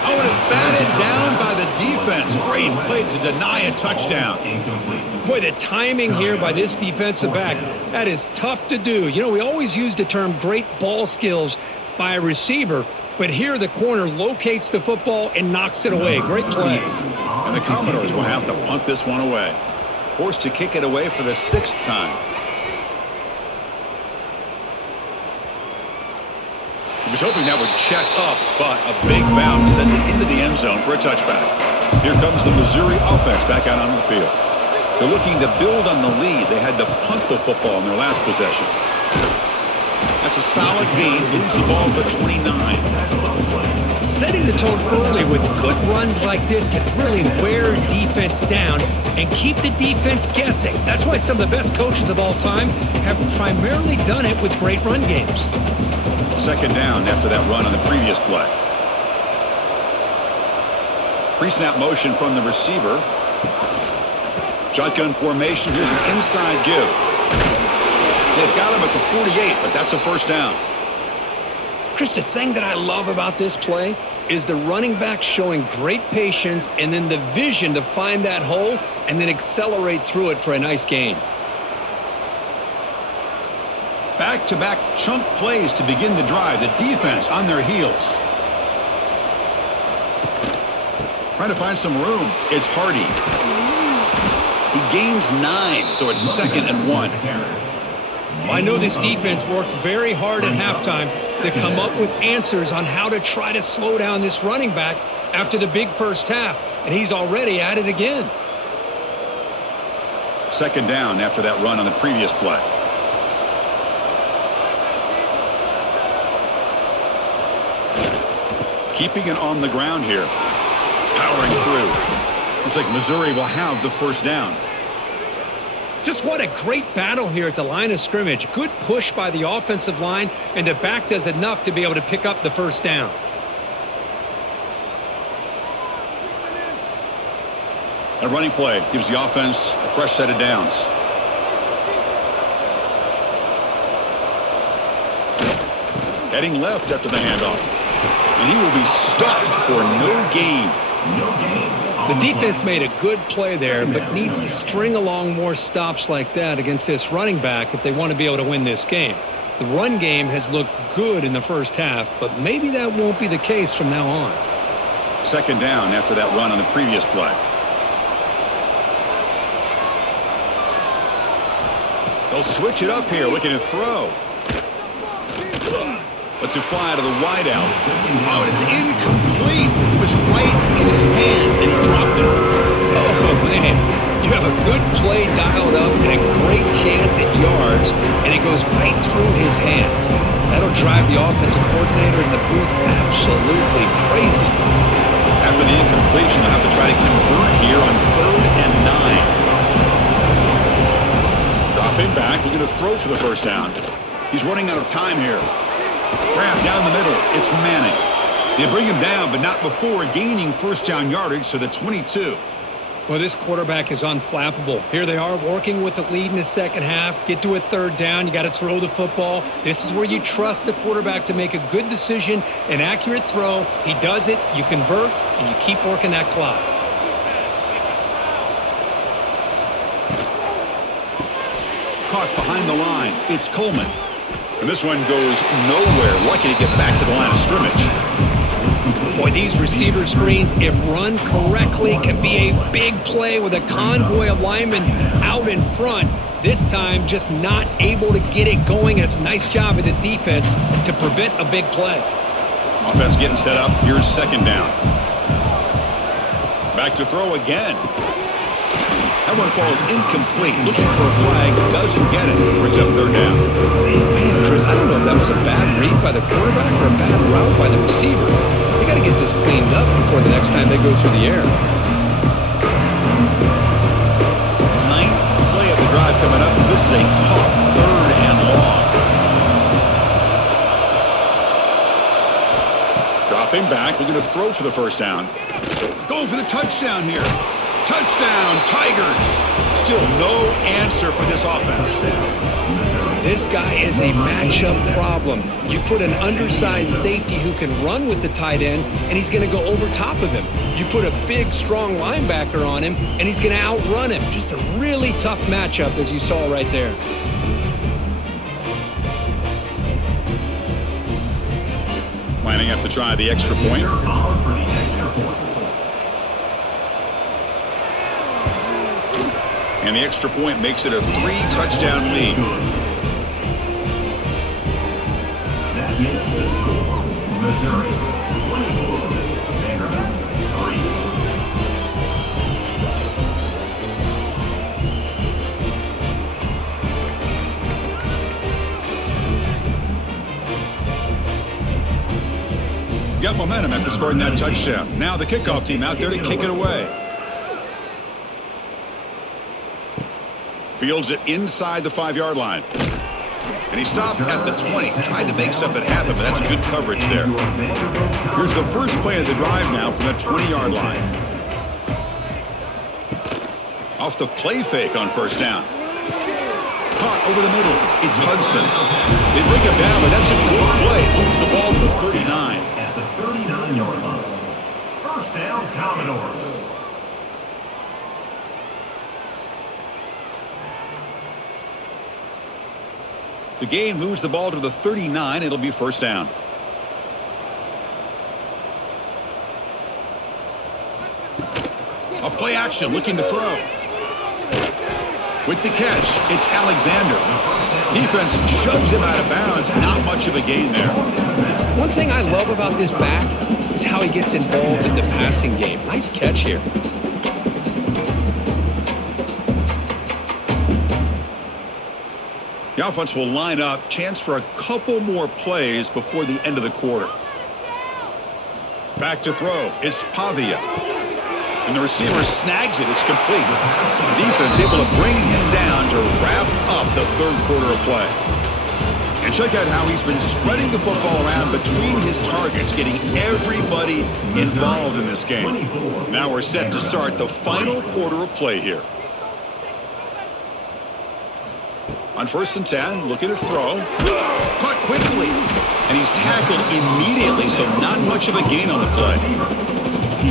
Oh, and it's batted down by the defense. Great play to deny a touchdown. Boy, the timing here by this defensive back, that is tough to do. You know, we always use the term great ball skills by a receiver, but here the corner locates the football and knocks it away. Great play. And the Commodores will have to punt this one away. Forced to kick it away for the 6th time. He was hoping that would check up, but a big bounce sends it into the end zone for a touchback. Here comes the Missouri offense back out on the field. They're looking to build on the lead. They had to punt the football in their last possession. That's a solid gain. Lose the ball to 29. Setting the tone early with good runs like this can really wear defense down and keep the defense guessing. That's why some of the best coaches of all time have primarily done it with great run games. 2nd down after that run on the previous play. Pre-snap motion from the receiver. Shotgun formation. Here's an inside give. They've got him at the 48, but that's a 1st down. Chris, the thing that I love about this play is the running back showing great patience and then the vision to find that hole and then accelerate through it for a nice gain. Back-to-back chunk plays to begin the drive. The defense on their heels. Trying to find some room. It's Hardy. He gains 9, so it's 2nd and 1. I know this defense worked very hard at halftime to come up with answers on how to try to slow down this running back after the big first half, and he's already at it again. 2nd down after that run on the previous play. Keeping it on the ground here. Powering through. Looks like Missouri will have the 1st down. Just what a great battle here at the line of scrimmage. Good push by the offensive line, and the back does enough to be able to pick up the 1st down. A running play gives the offense a fresh set of downs. Heading left after the handoff. And he will be stuffed for no gain. The defense made a good play there, but needs to string along more stops like that against this running back if they want to be able to win this game. The run game has looked good in the first half, but maybe that won't be the case from now on. 2nd down after that run on the previous play. They'll switch it up here, looking to throw. Lets it fly to the wideout. Oh, and it's incomplete. It was right in his hands, and he dropped it. Oh, man. You have a good play dialed up and a great chance at yards, and it goes right through his hands. That'll drive the offensive coordinator in the booth absolutely crazy. After the incompletion, they'll have to try to convert here on 3rd and 9. Dropping back, looking to throw for the 1st down. He's running out of time here. Grab down the middle. It's Manning. They bring him down, but not before gaining 1st down yardage to the 22. Well, this quarterback is unflappable. Here they are working with the lead in the second half. Get to a third down. You got to throw the football. This is where you trust the quarterback to make a good decision, an accurate throw. He does it, you convert, and you keep working that clock. Caught behind the line. It's Coleman. And this one goes nowhere. Lucky to get back to the line of scrimmage. Boy, these receiver screens, if run correctly, can be a big play with a convoy of linemen out in front. This time, just not able to get it going. And it's a nice job of the defense to prevent a big play. Offense getting set up. Here's second down. Back to throw again. That one falls incomplete. Looking for a flag. Doesn't get it. Brings up third down. Man, Chris, I don't know if that was a bad read by the quarterback or a bad route by the receiver. They got to get this cleaned up before the next time they go through the air. Ninth play of the drive coming up. This is a tough third and long. Dropping back, looking to throw for the first down. Going for the touchdown here. Touchdown, Tigers. Still no answer for this offense. This guy is a matchup problem. You put an undersized safety who can run with the tight end, and he's going to go over top of him. You put a big, strong linebacker on him, and he's going to outrun him. Just a really tough matchup, as you saw right there. Lining up to try the extra point. And the extra point makes it a 3-touchdown lead. That makes the score. Missouri 24, Vanderbilt 3. Got momentum after scoring that touchdown. Now the kickoff team out there to kick it away. Fields it inside the 5-yard line. And he stopped at the 20. Tried to make something happen, but that's good coverage there. Here's the first play of the drive now from the 20-yard line. Off the play fake on first down. Caught over the middle. It's Hudson. They break him down, but that's a good play. Moves the ball to the 39. at the 39-yard line. First down, Commodores. The gain moves the ball to the 39. It'll be first down. A play action looking to throw. With the catch, it's Alexander. Defense shoves him out of bounds. Not much of a gain there. One thing I love about this back is how he gets involved in the passing game. Nice catch here. The offense will line up. Chance for a couple more plays before the end of the quarter. Back to throw. It's Pavia. And the receiver snags it. It's complete. The defense able to bring him down to wrap up the third quarter of play. And check out how he's been spreading the football around between his targets, getting everybody involved in this game. Now we're set to start the final quarter of play here. On 1st and 10, looking to throw. Caught quickly. And he's tackled immediately, so not much of a gain on the play.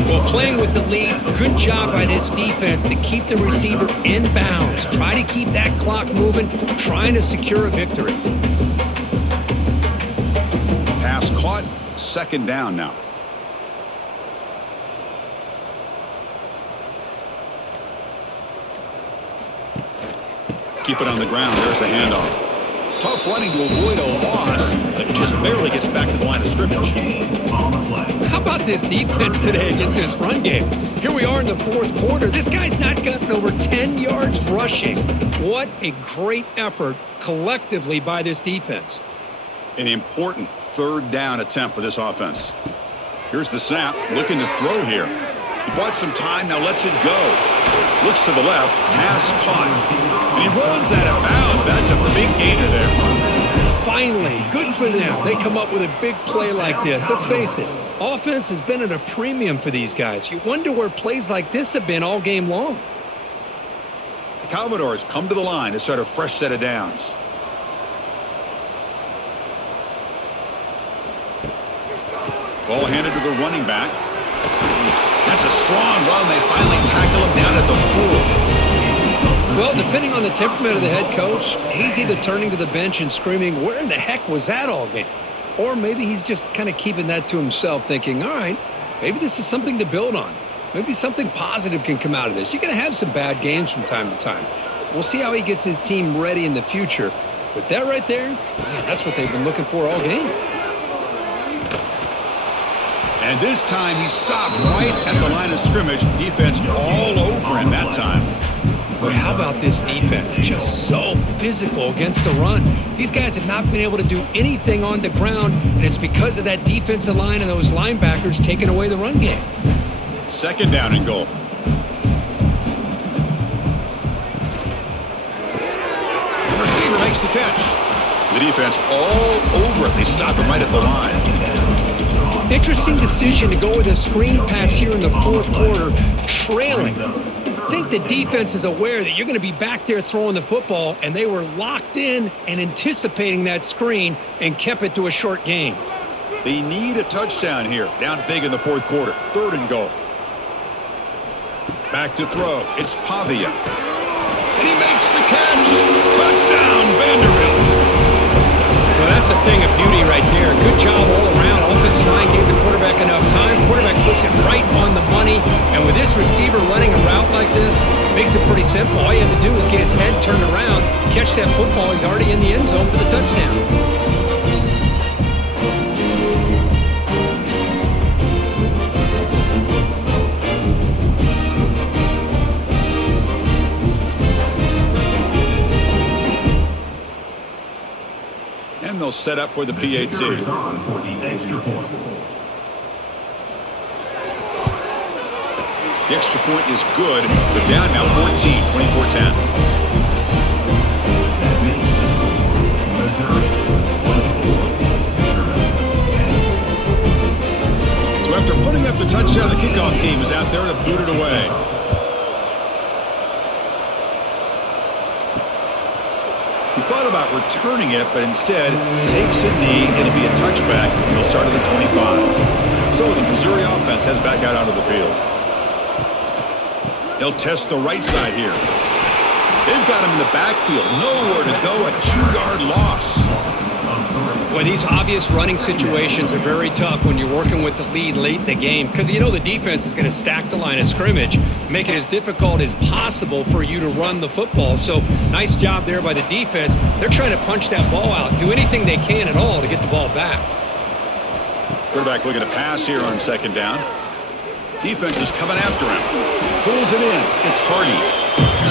Well, playing with the lead, good job by this defense to keep the receiver in bounds. Try to keep that clock moving, trying to secure a victory. Pass caught, second down now. Keep it on the ground. There's the handoff. Tough running to avoid a loss, but just barely gets back to the line of scrimmage. How about this defense today against this run game? Here we are in the fourth quarter. This guy's not gotten over 10 yards rushing. What a great effort collectively by this defense. An important third down attempt for this offense. Here's the snap, looking to throw here. He bought some time, now lets it go. Looks to the left, pass caught. And he runs out of bounds. That's a big gainer there. Finally, good for them. They come up with a big play like this. Let's face it, offense has been at a premium for these guys. You wonder where plays like this have been all game long. The Commodores come to the line to start a fresh set of downs. Ball handed to the running back. That's a strong run. They finally tackle him down at the 4. Well, depending on the temperament of the head coach, he's either turning to the bench and screaming, where in the heck was that all game? Or maybe he's just kind of keeping that to himself, thinking, all right, maybe this is something to build on. Maybe something positive can come out of this. You're going to have some bad games from time to time. We'll see how he gets his team ready in the future. But that right there, yeah, that's what they've been looking for all game. And this time he stopped right at the line of scrimmage. Defense all over him that time. But how about this defense? Just so physical against the run. These guys have not been able to do anything on the ground, and it's because of that defensive line and those linebackers taking away the run game. Second down and goal. The receiver makes the catch. The defense all over it. They stop him right at the line. Interesting decision to go with a screen pass here in the fourth quarter, trailing. I think the defense is aware that you're going to be back there throwing the football, and they were locked in and anticipating that screen and kept it to a short gain. They need a touchdown here. Down big in the fourth quarter. Third and goal. Back to throw. It's Pavia. And he makes the catch. Touchdown, Vanderbilt. Well, that's a thing of beauty right there. Good job all around. Offensive line gave the quarterback enough time. Quarterback puts it right on the money. And with this receiver running a route like this, makes it pretty simple. All you have to do is get his head turned around, catch that football. He's already in the end zone for the touchdown. And they'll set up for the PAT. The extra point is good. They're down now 14, 24-10. So after putting up the touchdown, the kickoff team is out there to boot it away. He thought about returning it, but instead takes a knee. It'll be a touchback, and he'll start at the 25. So the Missouri offense heads back out onto the field. He'll test the right side here. They've got him in the backfield. Nowhere to go, a 2-yard loss. Boy, these obvious running situations are very tough when you're working with the lead late in the game because you know the defense is going to stack the line of scrimmage, make it as difficult as possible for you to run the football. So nice job there by the defense. They're trying to punch that ball out, do anything they can at all to get the ball back. Quarterback looking to pass here on second down. Defense is coming after him. Pulls it in. It's Hardy.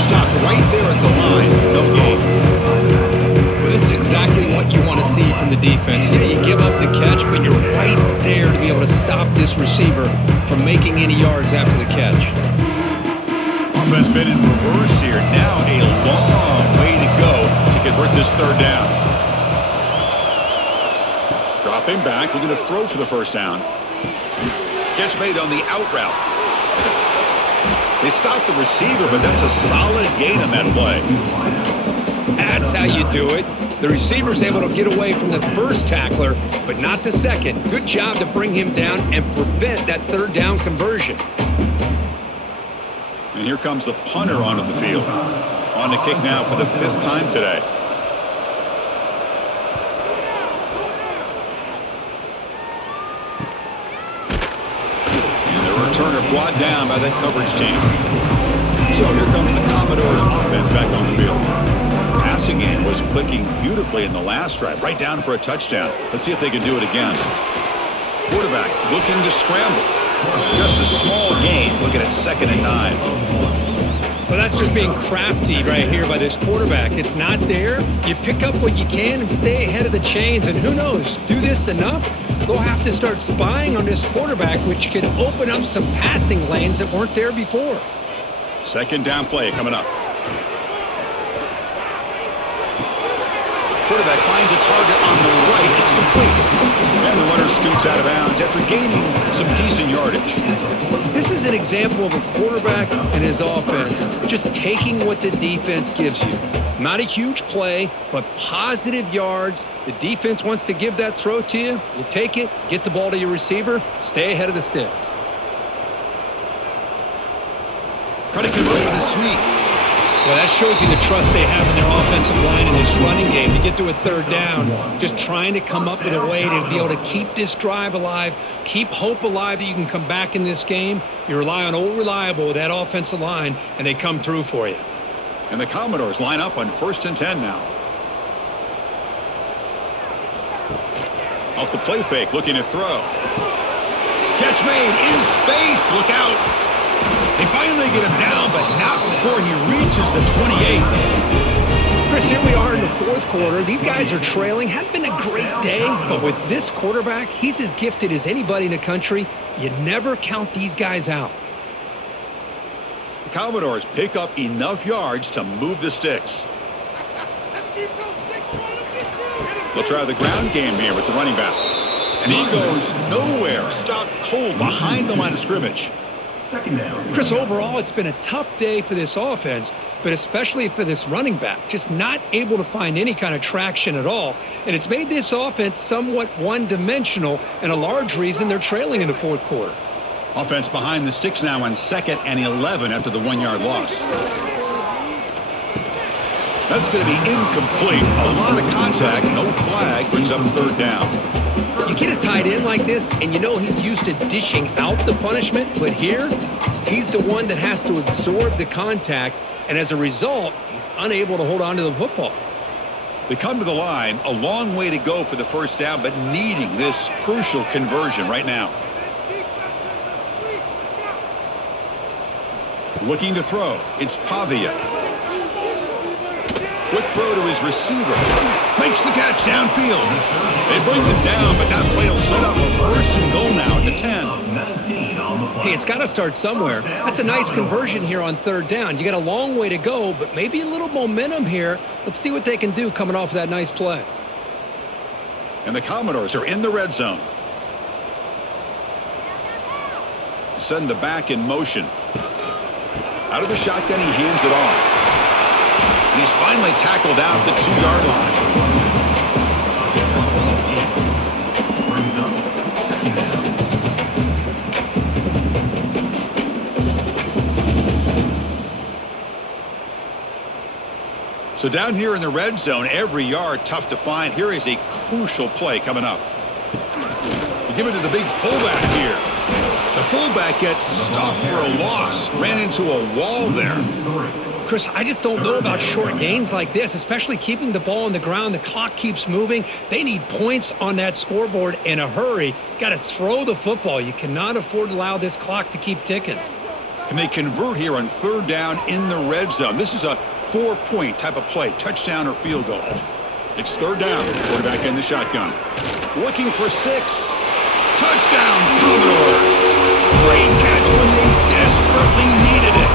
Stopped right there at the line. No gain. Well, this is exactly what you want to see from the defense. Yeah, you give up the catch, but you're right there to be able to stop this receiver from making any yards after the catch. Offense been in reverse here. Now a long way to go to convert this third down. Dropping back, looking to throw for the first down. Catch made on the out route. They stopped the receiver, but that's a solid gain on that play. That's how you do it. The receiver's able to get away from the first tackler, but not the second. Good job to bring him down and prevent that third down conversion. And here comes the punter onto the field. On to kick now for the 5th time today. And the returner brought down by that coverage team. So here comes the Commodores offense back on the field. Passing game was clicking beautifully in the last drive, right down for a touchdown. Let's see if they can do it again. Quarterback looking to scramble. Just a small gain, looking at 2nd and 9. Well, that's just being crafty right here by this quarterback. It's not there. You pick up what you can and stay ahead of the chains. And who knows, do this enough, they'll have to start spying on this quarterback, which could open up some passing lanes that weren't there before. 2nd down play coming up. Quarterback finds a target on the right. It's complete. And the runner scoots out of bounds after gaining some decent yardage. This is an example of a quarterback and his offense just taking what the defense gives you. Not a huge play, but positive yards. The defense wants to give that throw to you. You take it, get the ball to your receiver, stay ahead of the sticks. Trying to come up with a sneak. Well, that shows you the trust they have in their offensive line in this running game. To get to a third down, just trying to come up with a way to be able to keep this drive alive, keep hope alive that you can come back in this game. You rely on Old Reliable, that offensive line, and they come through for you. And the Commodores line up on 1st and 10 now. Off the play fake, looking to throw. Catch made in space. Look out. They finally get him down, but not before he reaches the 28. Chris, here we are in the fourth quarter. These guys are trailing. Hadn't been a great day, but with this quarterback, he's as gifted as anybody in the country. You never count these guys out. The Commodores pick up enough yards to move the sticks. They'll try the ground game here with the running back. And he goes nowhere. Stopped cold behind the line of scrimmage. Chris, overall, it's been a tough day for this offense, but especially for this running back. Just not able to find any kind of traction at all. And it's made this offense somewhat one-dimensional, and a large reason they're trailing in the fourth quarter. Offense behind the 6 now on 2nd and 11 after the 1-yard loss. That's going to be incomplete. A lot of contact, no flag, brings up 3rd down. You get a tight end like this, and you know he's used to dishing out the punishment, but here, he's the one that has to absorb the contact, and as a result, he's unable to hold on to the football. They come to the line, a long way to go for the 1st down, but needing this crucial conversion right now. Looking to throw, it's Pavia. Quick throw to his receiver. Makes the catch downfield. They bring him down, but that play will set up a 1st and goal now at the 10. Hey, it's got to start somewhere. That's a nice conversion here on 3rd down. You got a long way to go, but maybe a little momentum here. Let's see what they can do coming off of that nice play. And the Commodores are in the red zone. Send the back in motion. Out of the shotgun, he hands it off. And he's finally tackled out the 2-yard line. So down here in the red zone, every yard tough to find. Here is a crucial play coming up. You give it to the big fullback here. The fullback gets stopped for a loss. Ran into a wall there. Chris, I just don't know about short gains like this, especially keeping the ball on the ground. The clock keeps moving. They need points on that scoreboard in a hurry. Got to throw the football. You cannot afford to allow this clock to keep ticking. Can they convert here on 3rd down in the red zone? This is a 4-point type of play, touchdown or field goal. It's 3rd down. Quarterback in the shotgun. Looking for 6. Touchdown, Commodores. Great catch when they desperately needed it.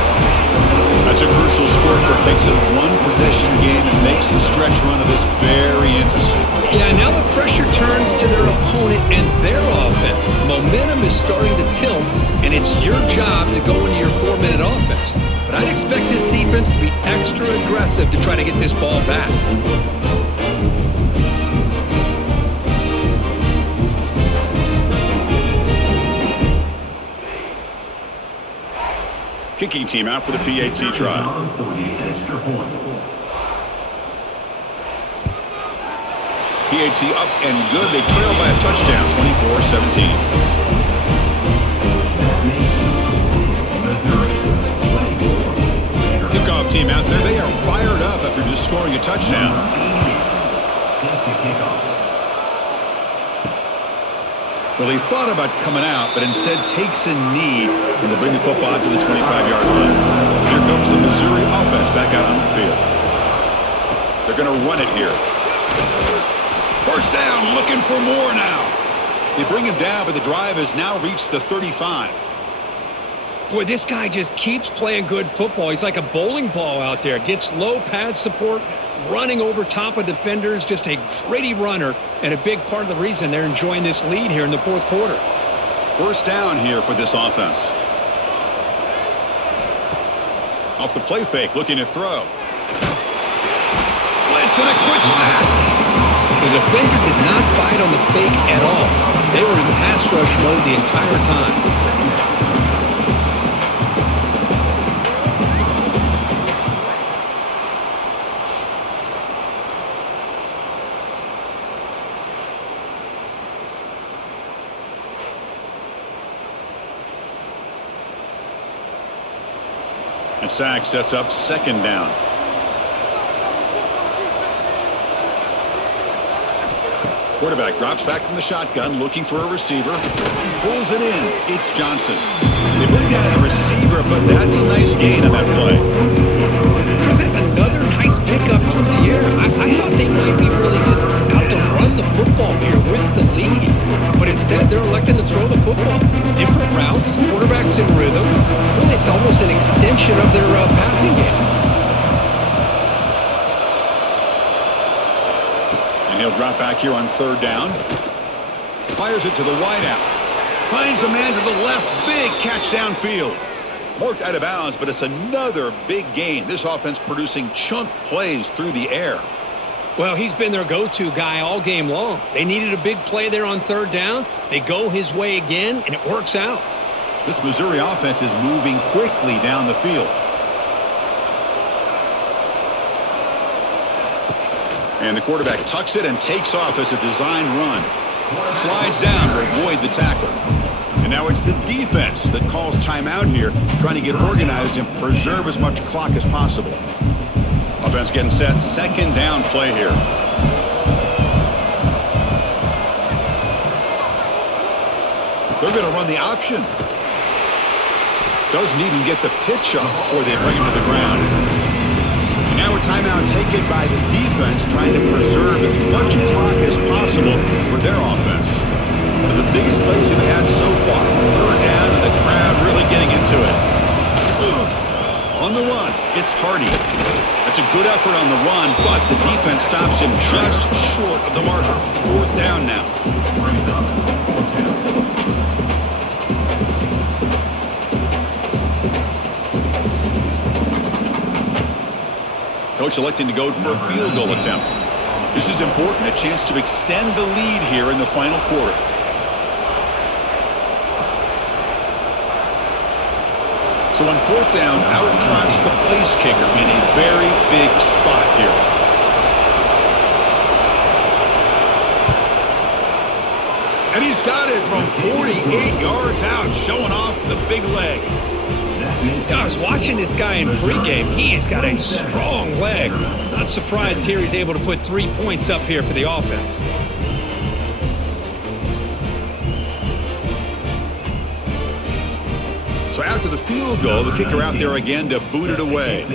That's a crucial score for it. Makes it a 1-possession game and makes the stretch run of this very interesting. Yeah, now the pressure turns to their opponent and their offense. Momentum is starting to tilt, and it's your job to go into your 4-minute offense. But I'd expect this defense to be extra aggressive to try to get this ball back. Kicking team out for the PAT trial. PAT up and good. They trail by a touchdown, 24-17. Kickoff team out there. They are fired up after just scoring a touchdown. Well, he thought about coming out, but instead takes a knee and will bring the football to the 25-yard line. Here comes the Missouri offense back out on the field. They're going to run it here. 1st down, looking for more now. They bring him down, but the drive has now reached the 35. Boy, this guy just keeps playing good football. He's like a bowling ball out there. Gets low pad support, running over top of defenders, just a gritty runner, and a big part of the reason they're enjoying this lead here in the fourth quarter. First down here for this offense. Off the play fake, looking to throw. Blitz and a quick sack. The defender did not bite on the fake at all. They were in pass rush mode the entire time. And sack sets up second down. Quarterback drops back from the shotgun, looking for a receiver. Pulls it in. It's Johnson. They bring down the receiver, but that's a nice gain on that play. Chris, that's another nice pickup through the air. I thought they might be really just out to run the football here with the lead. But instead, they're electing to throw the football. Different routes, quarterbacks in rhythm. Really, it's almost an extension of their passing game. And he'll drop back here on third down. Fires it to the wideout. Finds a man to the left. Big catch downfield. Worked out of bounds, but it's another big gain. This offense producing chunk plays through the air. Well, he's been their go-to guy all game long. They needed a big play there on third down. They go his way again, and it works out. This Missouri offense is moving quickly down the field. And the quarterback tucks it and takes off as a design run. Slides down to avoid the tackle. And now it's the defense that calls timeout here, trying to get organized and preserve as much clock as possible. Offense getting set. Second down play here. They're going to run the option. Doesn't even get the pitch up before they bring him to the ground. And now a timeout taken by the defense, trying to preserve as much clock as possible for their offense. One of the biggest plays they've had so far. Third down, and the crowd really getting into it. On the run, it's Hardy. That's a good effort on the run, but the defense stops him just short of the marker. Fourth down now. Coach electing to go for a field goal attempt. This is important, a chance to extend the lead here in the final quarter. So on fourth down, out trots the place kicker in a very big spot here. And he's got it from 48 yards out, showing off the big leg. I was watching this guy in pregame. He has got a strong leg. Not surprised here he's able to put 3 points up here for the offense. So after the field goal, the kicker out there again to boot it away.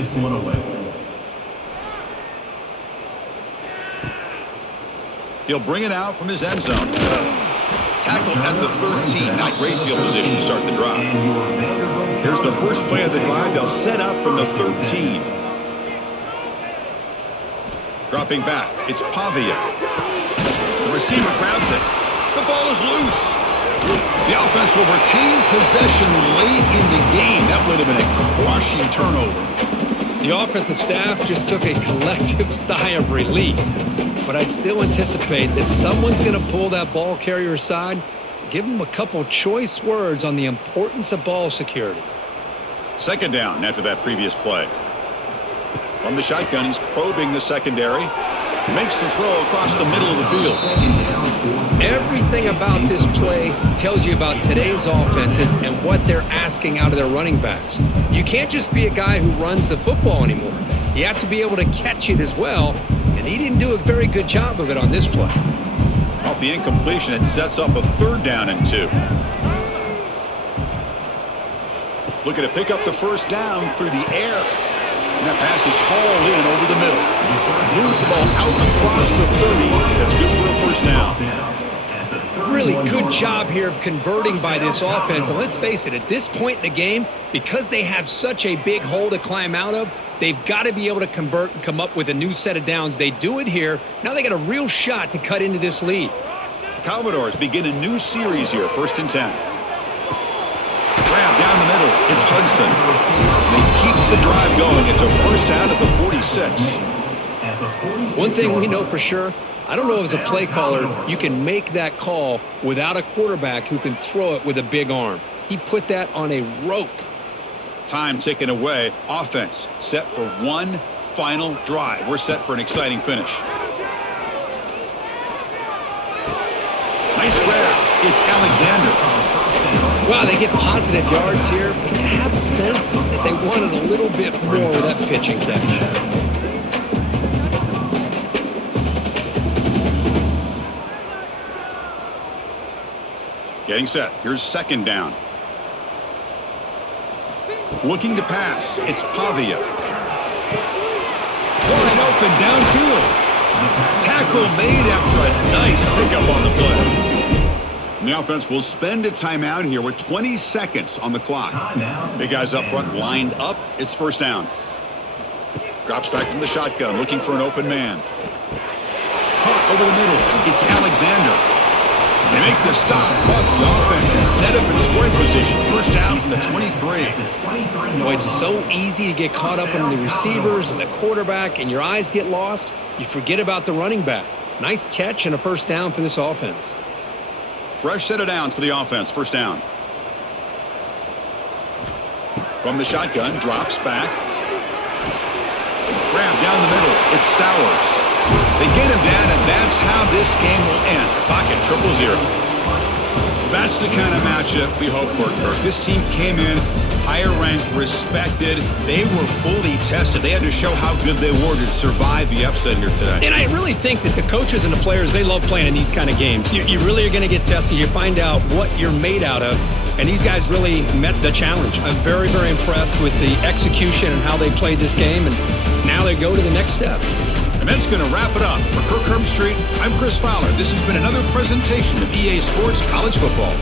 He'll bring it out from his end zone. Tackled at the 13. Not great field position to start the drive. Here's the first play of the drive. They'll set up from the 13. Dropping back. It's Pavia. The receiver grabs it. The ball is loose. The offense will retain possession late in the game. That would have been a crushing turnover. The offensive staff just took a collective sigh of relief. But I'd still anticipate that someone's going to pull that ball carrier aside, give him a couple choice words on the importance of ball security. Second down after that previous play. From the shotgun, he's probing the secondary. Makes the throw across the middle of the field. Everything about this play tells you about today's offenses and what they're asking out of their running backs. You can't just be a guy who runs the football anymore. You have to be able to catch it as well, and he didn't do a very good job of it on this play. Off the incompletion, it sets up a third down and 2. Looking to pick up the first down through the air. And that pass is hauled in over the middle. Moves the ball out across the 30. That's good for a first down. Really good job here of converting by this offense. And let's face it, at this point in the game, because they have such a big hole to climb out of, They've got to be able to convert and come up with a new set of downs. They do it here. Now they got a real shot to cut into this lead. Commodores begin a new series here, 1st and 10. Grab down the middle. It's Hudson. They keep the drive going. It's a first down at the 46. One thing we know for sure, I don't know as a play caller, you can make that call without a quarterback who can throw it with a big arm. He put that on a rope. Time taken away. Offense set for one final drive. We're set for an exciting finish. Nice grab. It's Alexander. Wow, they get positive yards here, but you have a sense that they wanted a little bit more with that pitch and catch. Getting set. Here's 2nd down. Looking to pass. It's Pavia. Wide open downfield. Tackle made after a nice pickup on the play. The offense will spend a timeout here with 20 seconds on the clock. Big guys up front lined up. It's 1st down. Drops back from the shotgun, looking for an open man. Caught over the middle. It's Alexander. They make the stop, but the offense is set up in scoring position. 1st down from the 23. Boy, it's so easy to get caught up in the receivers and the quarterback, and your eyes get lost. You forget about the running back. Nice catch and a 1st down for this offense. Fresh set of downs for the offense. 1st down. From the shotgun, drops back. Grab down the middle. It's Stowers. They get him down, and that's how this game will end. Pocket 0-0. That's the kind of matchup we hope for, Kirk. This team came in higher ranked, respected. They were fully tested. They had to show how good they were to survive the upset here today. And I really think that the coaches and the players, they love playing in these kind of games. You really are going to get tested. You find out what you're made out of. And these guys really met the challenge. I'm very, very impressed with the execution and how they played this game. And now they go to the next step. And that's going to wrap it up. For Kirk Herbstreit, I'm Chris Fowler. This has been another presentation of EA Sports College Football.